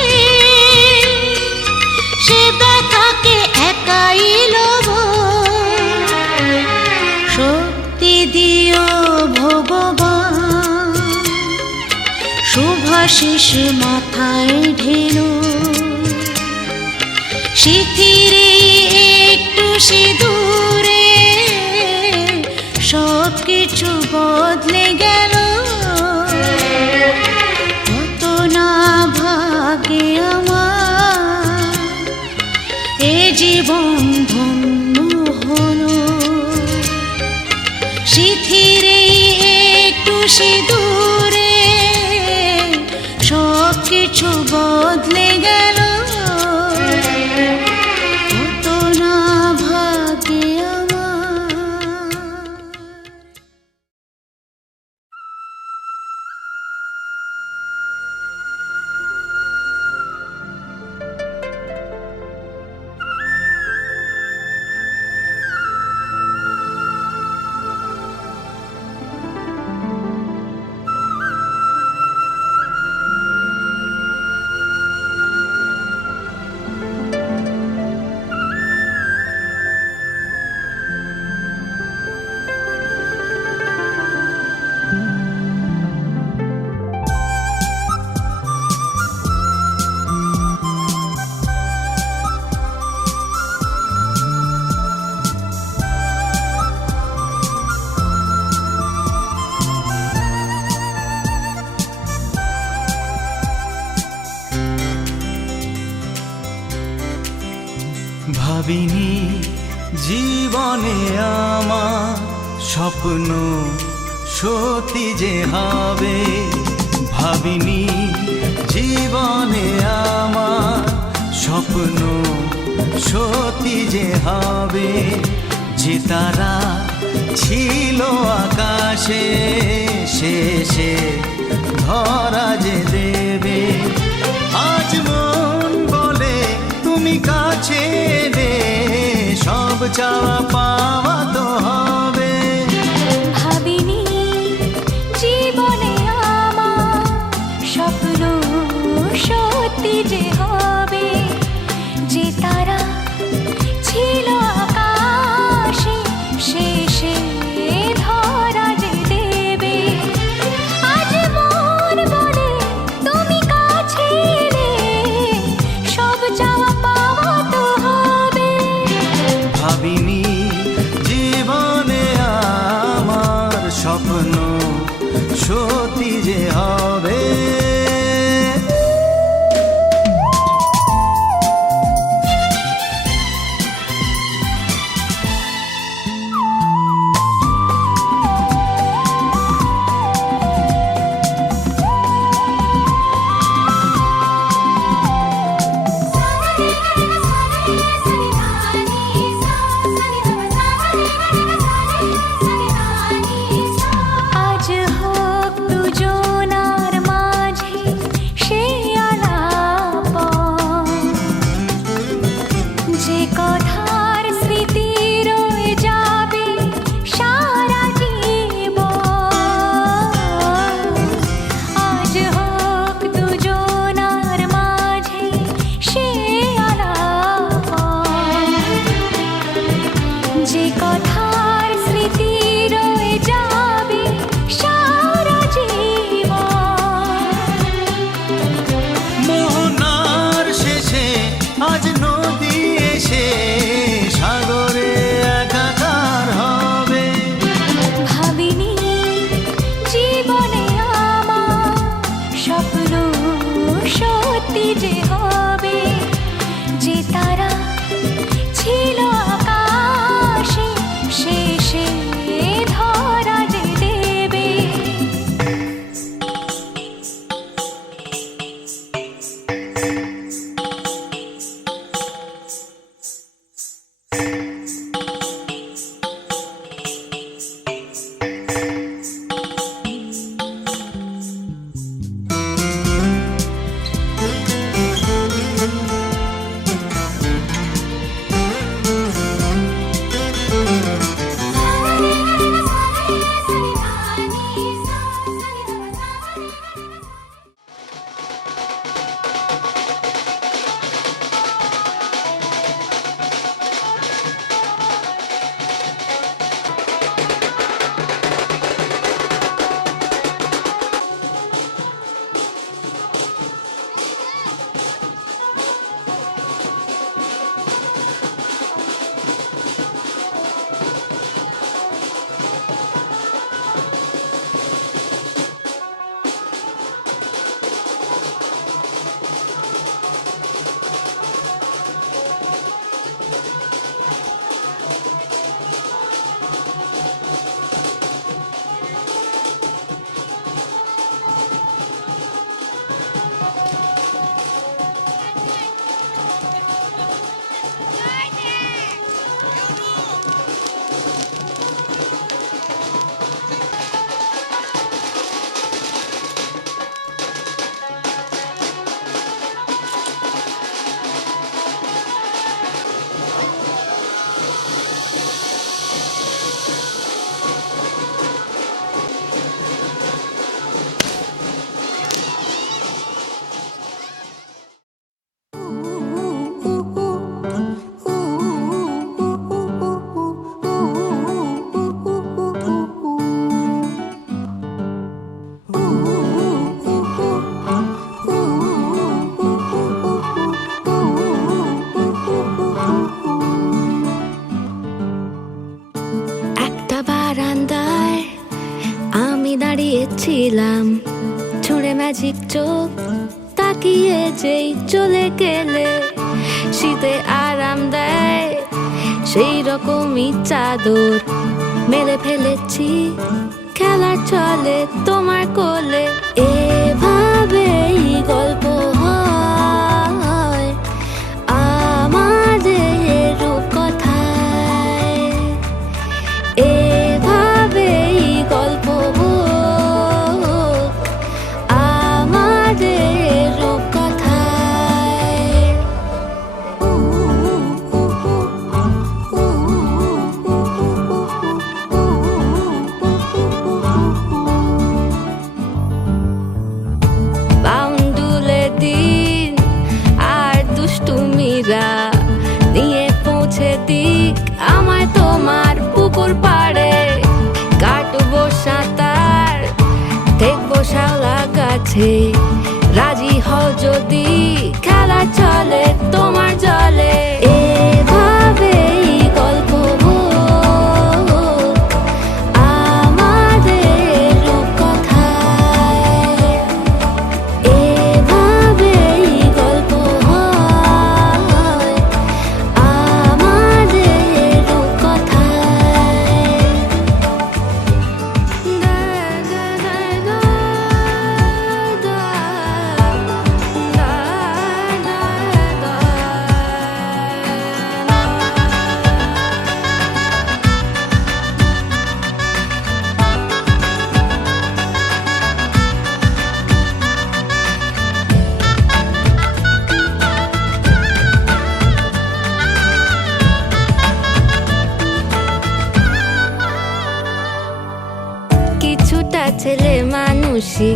সে ব্যথাকে একাই লব। শক্তি দিও ভগবান, শুভাশিস মাথায় ঢেলো। শিথিরে একটু সিঁদুরে সব কিছু বদলে গেল। কত না ভাগে আমার এ জীবন ধন্য হলো। শিথিরে একটু সিঁদুরে সব কিছু বদলে গেল। কত না ভাগে আমার। ভাবিনি জীবনে আমার স্বপ্ন সত্যি যে হবে। ভাবিনি জীবনে আমার স্বপ্ন সত্যি যে হবে। যে তারা ছিল আকাশে শেষে ধরা যে দেবে। আজ মন বলে তুমি কাছে এলে সব চাওয়া পাওয়া তো হবে। ভাবিনি জীবনে আমার স্বপ্ন সত্যি যে হবে। যে তারা ছিল আকাশে শেষে ধরা যে দেবে। আজ মন বলে তুমি কাছে এলে সব চাওয়া পাওয়া তো হবে। ভাবিনি জীবনে আমার স্বপ্ন সত্যি যে হবে। আজ হোক দুজনার মাঝে সে আলাপন, যে কথার স্মৃতি রয়ে যাবে সারা জীবন। আজ হোক দুজনার মাঝে সে আলাপন, যে কথার স্মৃতি রয়ে যাবে সারা জীবন। মোহনার শেষে আজ নদী এসে সাগরে একাকার হবে। ভাবিনি জীবনে আমার স্বপ্ন সত্যি যে হবে। যে তারা ছিল আকাশে শেষে ধরা যে দেবে। ম্যাজিক চোখ তাকিয়ে যেই চলে গেলে শীতে আরাম দেয় সেই রকমই চাদর মেলে ফেলেছি খেলার চলে তোমার কোলে এভাবেই গল্প হয় আমাদের রূপকথায় এভাবেই গল্প হোক আমাদের রূপকথায় বাউন্ডুলে দিন আর দুষ্টুমিরা নিয়ে পৌঁছে দিক আমায় তোমার পুকুর পাড়ে কাটবো সাঁতার দেখবো শাওলা গাছে রাজি হও যদি খেলা চলে তোমার জলে এভাবেই গল্প হোক আমাদের রূপকথায় এভাবেই গল্প হয় আমাদের রূপকথায় কিছুটা ছেলে মানুষই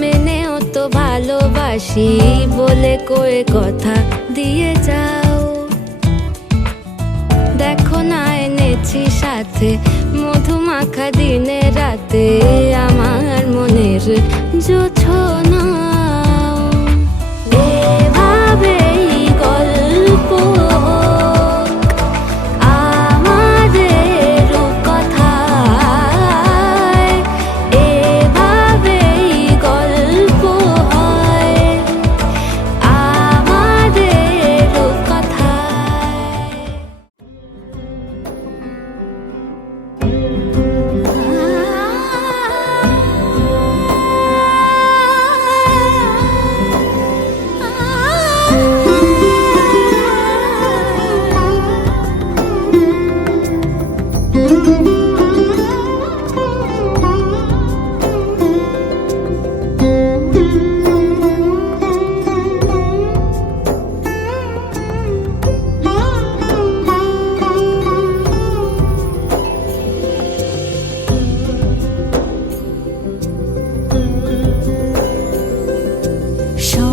মেনেও তো ভালোবাসি বলে কয়ে কথা দিয়ে যাও দেখো না এনেছি সাথে মধুমাখা দিনে রাতে আমার মনের জোছনা এভাবেই গল্প হোক আমাদের রূপকথায় এভাবেই গল্প হয় আমাদের রূপকথায়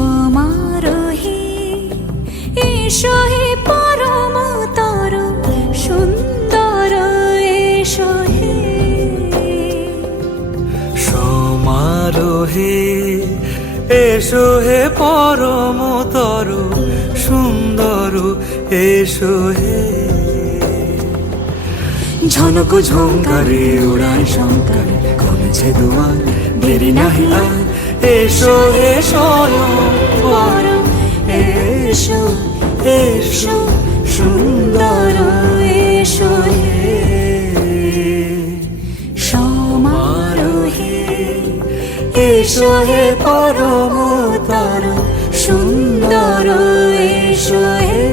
সমারোহে এসো হে পরমতর সুন্দর এসো হে সমারোহে এসো হে পরমতর সুন্দর এসো হে ঝনক ঝঙ্কারে উড়ায় শঙ্কর খুলেছে দুয়ার দেরি নাহি আর এসো হে স্বয়ং পরম এসো এসো সুন্দর এসো হে সমারোহে এসো হে পরমতর সুন্দর এসো হে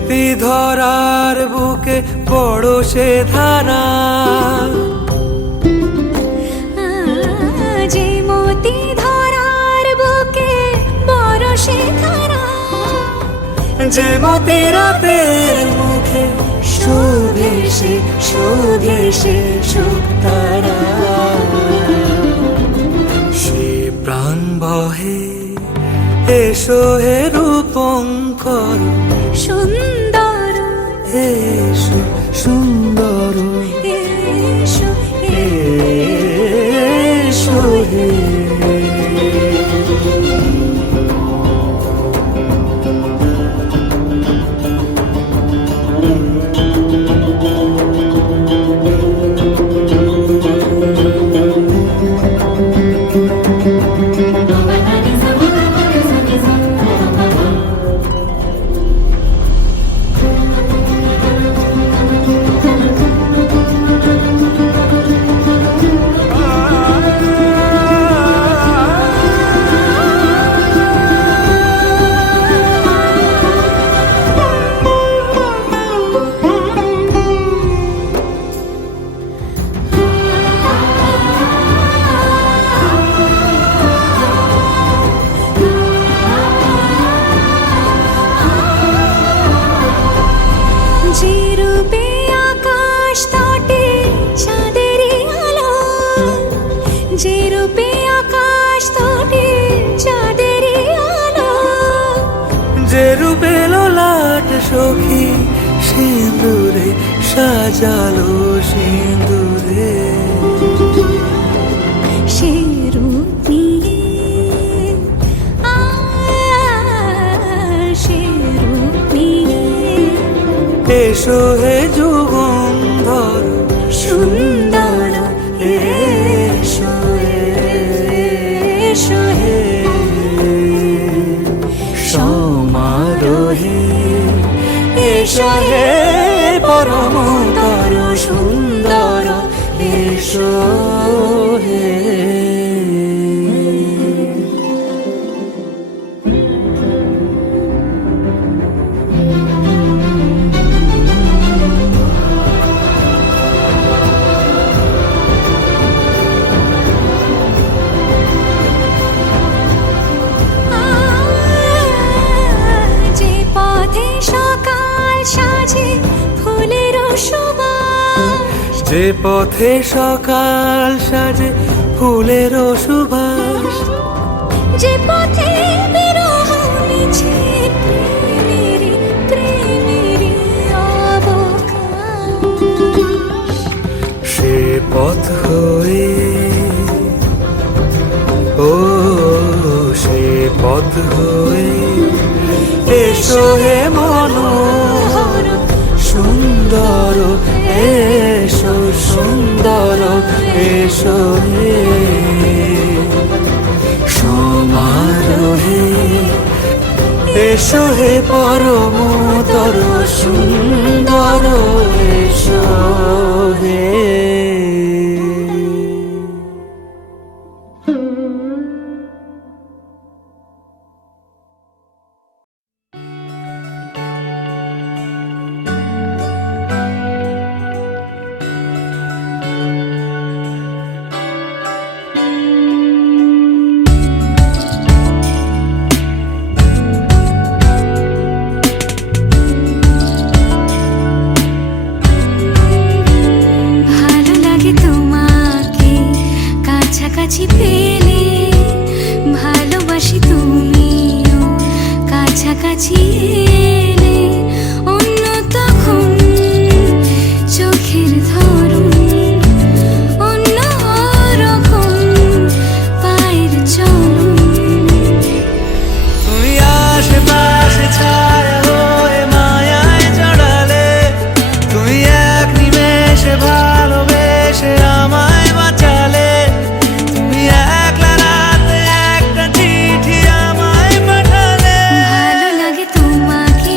মতি ধরার বুকে বড় সে ধারা যে মতি ধরার বুকে বড় সে ধারা যে মতি রাতের মুখে শোভে ভেসে শোভেসে সুখ তারা। সে প্রাণ বহে এসো হে রূপঙ্কর, সুন্দর এসো সুন্দর, এসো এসো হে। যে রূপে আকাশ তটে চাঁদেরই আলো, যে রূপে আকাশ তটে চাঁদেরই আলো, যে রূপে ললাট সখী সিঁদুরে সাজালো সিঁদুরে। সে রূপ নিয়ে সে রূপ নিয়ে এসো হে যুগন্ধর সুন্দর এসো এসো হে সমারোহে এসো হে পরমতর সুন্দর এসো হে। যে পথে সকাল সাজে ফুলের সুবাস, যে পথে সকাল সাজে ফুলের সুবাস, যে পথে বিরহ মিছে প্রেমেরই প্রেমেরই অবকাশ, সে পথ হয়ে ও সে পথ হয়ে এসো হে মনোহর সুন্দর এসো সুন্দর এসো হে সমারোহে এসো হে পরমতর সুন্দর এসো হে। ভালো লাগে তোমাকে কাছাকাছি পেলে, ভালোবাসি তুমিও কাছাকাছি এলে, অন্য তখন চোখের ধরন অন্য রকম পায়ের চলন। তুমি আশেপাশে ছায়া হয়ে মায়ায় জড়ালে, তুমি এক নিমেষে ভালোবেসে আমায় বাঁচালে, তুমি একলা রাতে একটা চিঠি আমায় পাঠালে। ভালো লাগে তোমাকে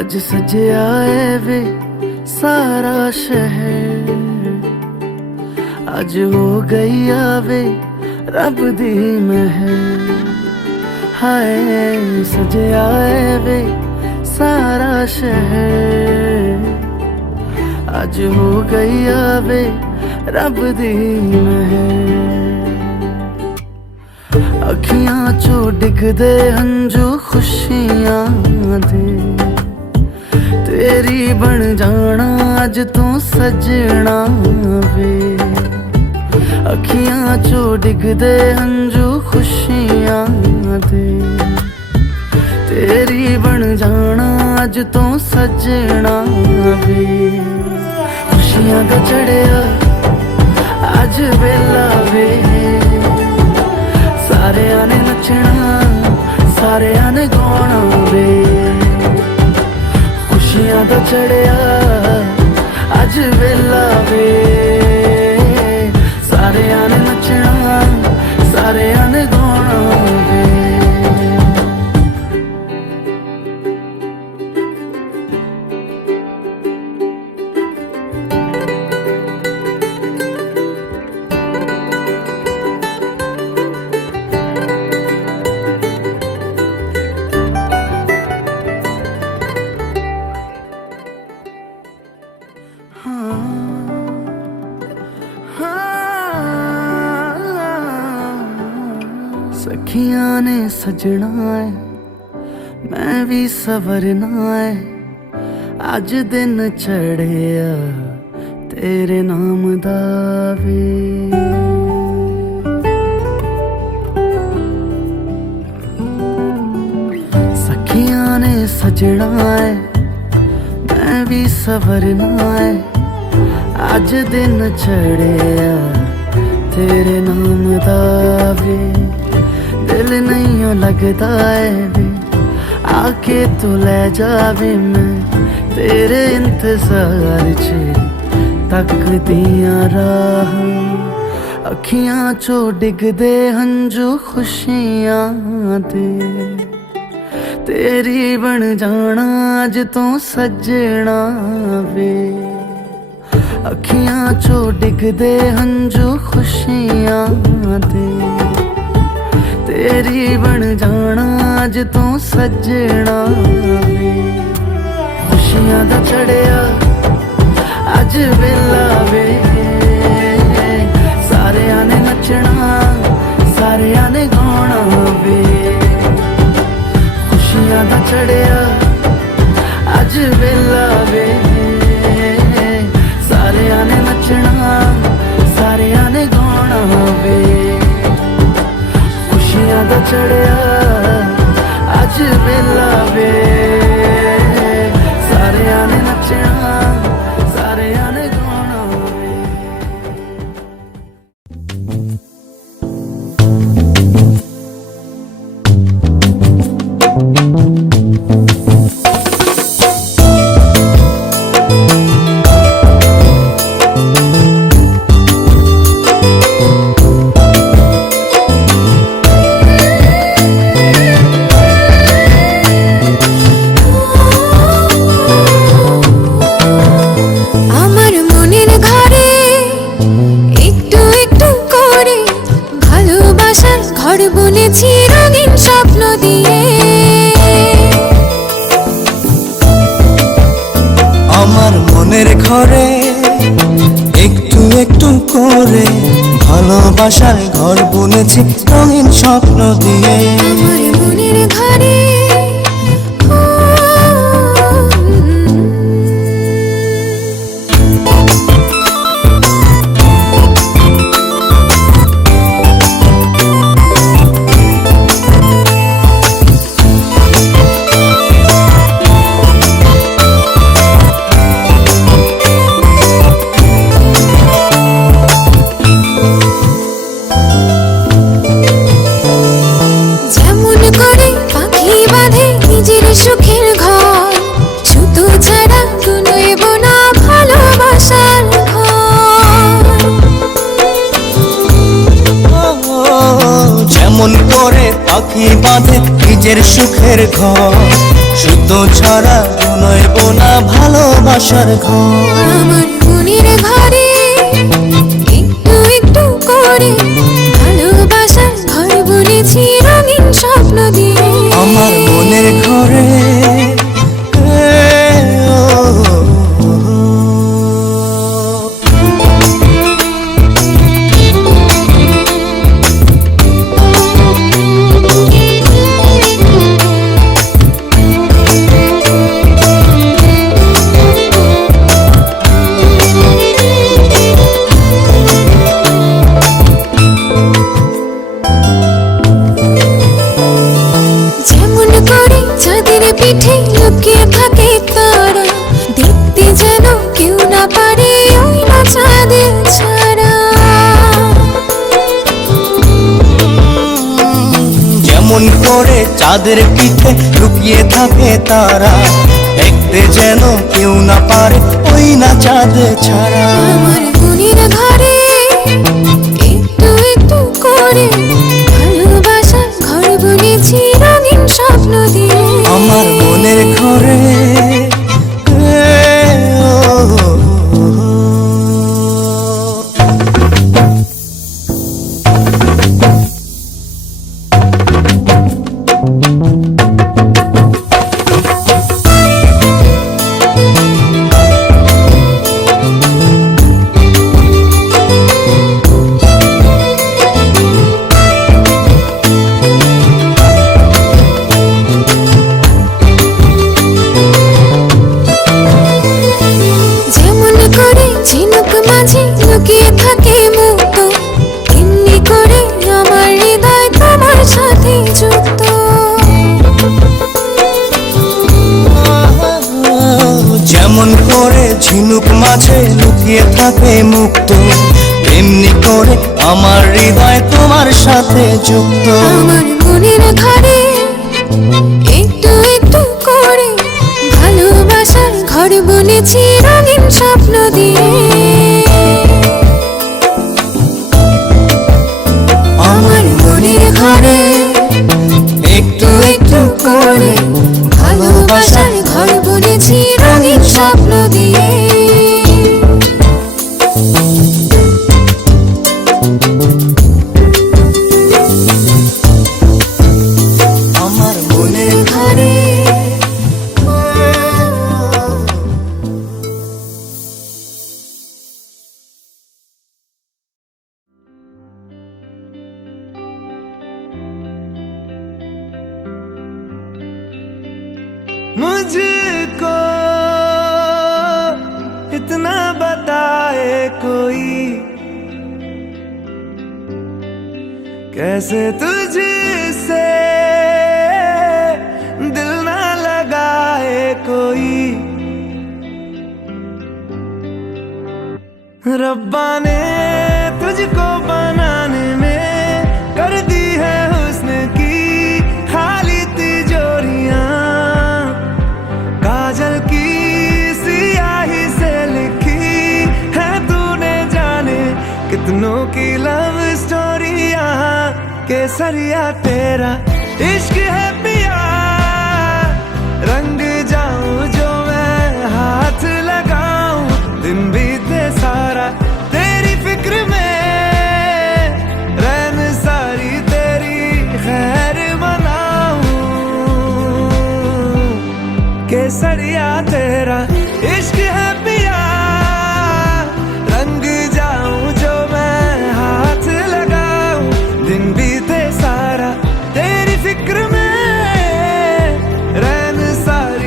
आज सजया है वे सारा शहर, आज हो गई आवे रब दी महर। हाय सजया है वे सारा शहर, आज हो गई आवे रब दी महर। अखियां चो डिगदे हंजू खुशियां दे, तेरी बन जाना अज तू सजना वे। अखियां चो डिगदे हंजू खुशियां दे, तेरी बन जाना अज तू सजना वे। खुशियां दा चढ़िया अज वेला वे, सारेयां ने नचना सारेयां ने गाना वे। खुशियां दा चढ़िया अज वेला वे, सारेयां ने नचना सारेयां ने गाना वे। सखियां ने सजना है मैं भी सवरना है, अज दिन चढ़िया तेरे नाम दा वे। सखियां ने सजना है मैं भी सवरना है, अज दिन चढ़िया तेरे नाम दा वे। दिल नहीं लगता है वे आके तू ले जावे, मैं तेरे इंतजार च तक दिया राह। अखियां चो डिगदे हंजू खुशियां दे, तेरी बन जाना अज तू सजना वे। अखियां चो डिगदे हंजू खुशियां दे, तेरी बन जाना अज तू सजना वे। खुशियां दा चढ़िया अज वेला वे, सारेयां ने नचना सारेयां ने गाना वे। खुशियां दा चढ़िया अज वेला वे, सारेयां ने नचना सारेयां ने गाना वे। खुशियां दा चढ़िया अज वेला वे, सारेयां ने नचना सारेयां ने गाना वे। আমার মনের ঘরে একটু একটু করে ভালোবাসার ঘর বুনেছি রঙিন স্বপ্ন দিয়ে। আমার মনের ঘরে পাখি বাঁধে নিজের সুখের ঘর। শুদ্ধ ছাড়া নয় বোনা ভালোবাসার ঘর। আমার মনের ঘরে একটু একটু করে ভালোবাসার ঘর বুনেছি রঙিন স্বপ্ন দিয়ে। আমার মনের ঘরে যেমন করে চাঁদের পিঠে লুকিয়ে থাকে তারা, দেখতে যেন কেউ না পারে ওই না চাঁদের ছাড়া। যেমন করে চাঁদের পিঠে লুকিয়ে থাকে তারা, দেখতে যেন কেউ না পারে ওই না চাঁদ ছাড়া। আমার মনের ঘরে একটু একটু করে ভালোবাসার ঘর বুনেছি রঙিন স্বপ্ন দিয়ে। আমার মনের ঘরে যেমন করে ঝিনুক মাঝে লুকিয়ে থাকে মুক্ত, এমনি করে আমার হৃদয় তোমার সাথে যুক্ত। যেমন করে ঝিনুক মাঝে লুকিয়ে থাকে মুক্ত, তেমনি করে আমার হৃদয় তোমার সাথে যুক্ত। আমার মনের ঘরে একটু একটু করে ভালোবাসার ঘর বুনেছি রঙিন স্বপ্ন দিয়ে। আমার মনের ঘরে একটু একটু করে ভালোবাসার ঘর বুনেছি রঙিন স্বপ্ন দিয়ে। আমার মনের ঘরে मुझको इतना बताए कोई, कैसे तुझसे दिल ना लगाए कोई। रब्बा ने तुझको बनाने में कर दी है हुस्न की खाली तिजोरियां, काजल की सियाही से लिखी है तूने जाने कितनों की लव स्टोरियां। केसरिया तेरा इश्क है पिया, रंग जाऊं जो मैं हाथ लगाऊं, दिन बीते सारा तेरी फिक्र में, रैन सारी तेरी खैर मनाऊं। केसरिया तेरा इश्क है पिया, रंग जाऊं जो मैं हाथ लगाऊं, दिन बीते सारा तेरी फिक्र में, रैन सारी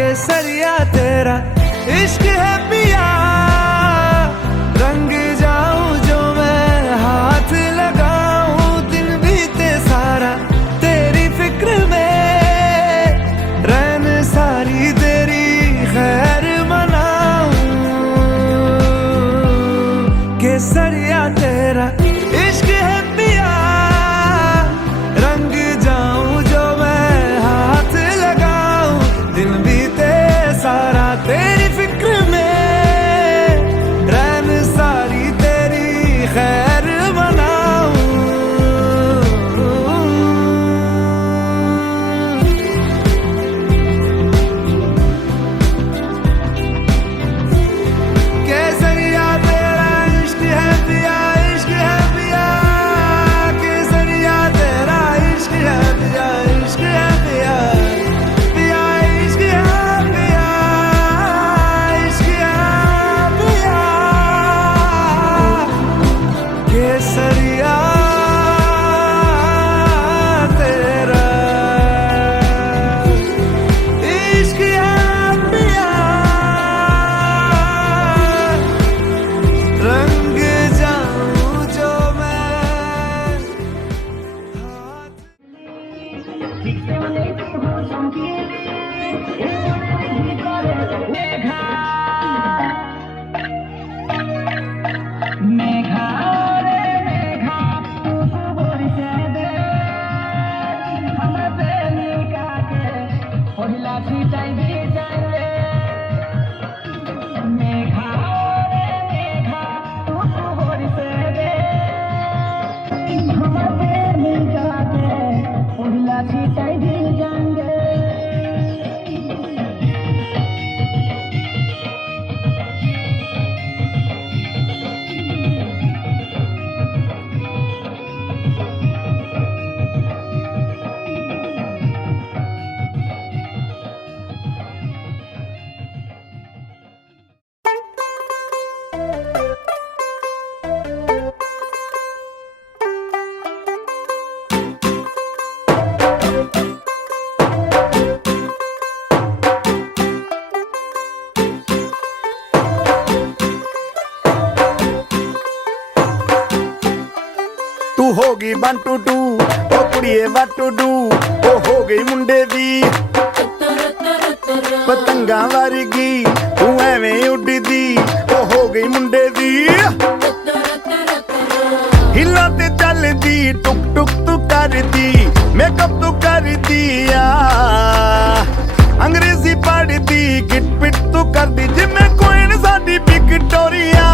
केसरिया तेरा इश्क है पिया, रंग जाऊं जो मैं हाथ लगाऊं, दिन बीते सारा तेरी फिक्र में, रैन सारी तेरी खैर मनाऊं। केसरिया तेरा इश्क है पिया, रंग जाऊं जो मैं हाथ लगाऊं, दिन बीते सारा तेरी फिक्र में, रैन सारी तेरी खैर मनाऊं। केसरिया तेरा इश्क है पिया, इश्क है पिया, केसरिया तेरा इश्क है पिया, इश्क है पिया, पिया इश्क है पिया, इश्क है पिया, केसरिया तेरा इश्क है पिया, रंग जाऊं जो मैं तू होगी 1 2 2 ओ कुड़िए what to do, ओ हो गई मुंडे दी पतंगा वर्गी, तू एवें उड़दी, ओ हो गई मुंडे दी, हिला ते चलदी, टुक टुक तू करदी, मेकअप तू करदी आ, अंग्रेजी पढ़दी, गिट पिट तू करदी, जिमें कोइन साडी विक्टोरिया,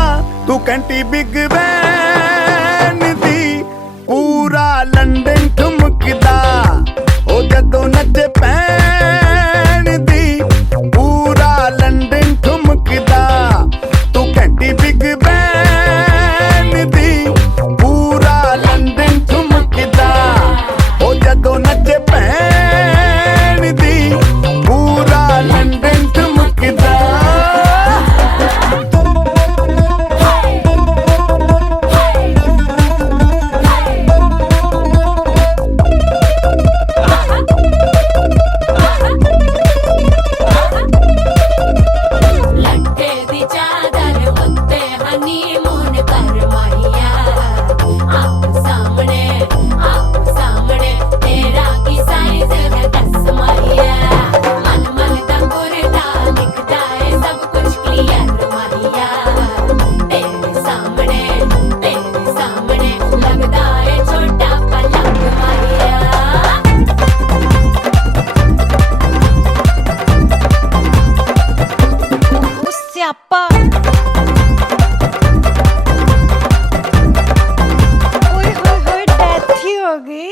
तू कैंटी बिग बैन दी, पूरा लंदन ठुमकदा, ओ जदों नचे पैन दी, पूरा लंदन ठुमकदा, तू कैंटी बिग बैन दी, पूरा लंदन ठुमकदा, ओ जदों नचे पैन दी, पूरा लंदन ठुमकदा।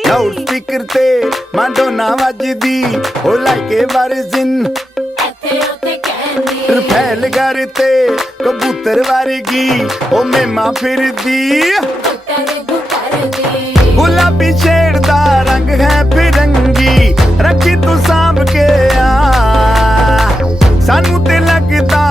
लाउड स्पीकर ते माडोना वजदी, ओ लाइके वारिजिन फैल करते कबूतर वर्गी, ओ मेमा फिरदी, गुलाबी शेड दा रंग है फिरंगी, रखी तू सांभ के आ, सानू ते लगदा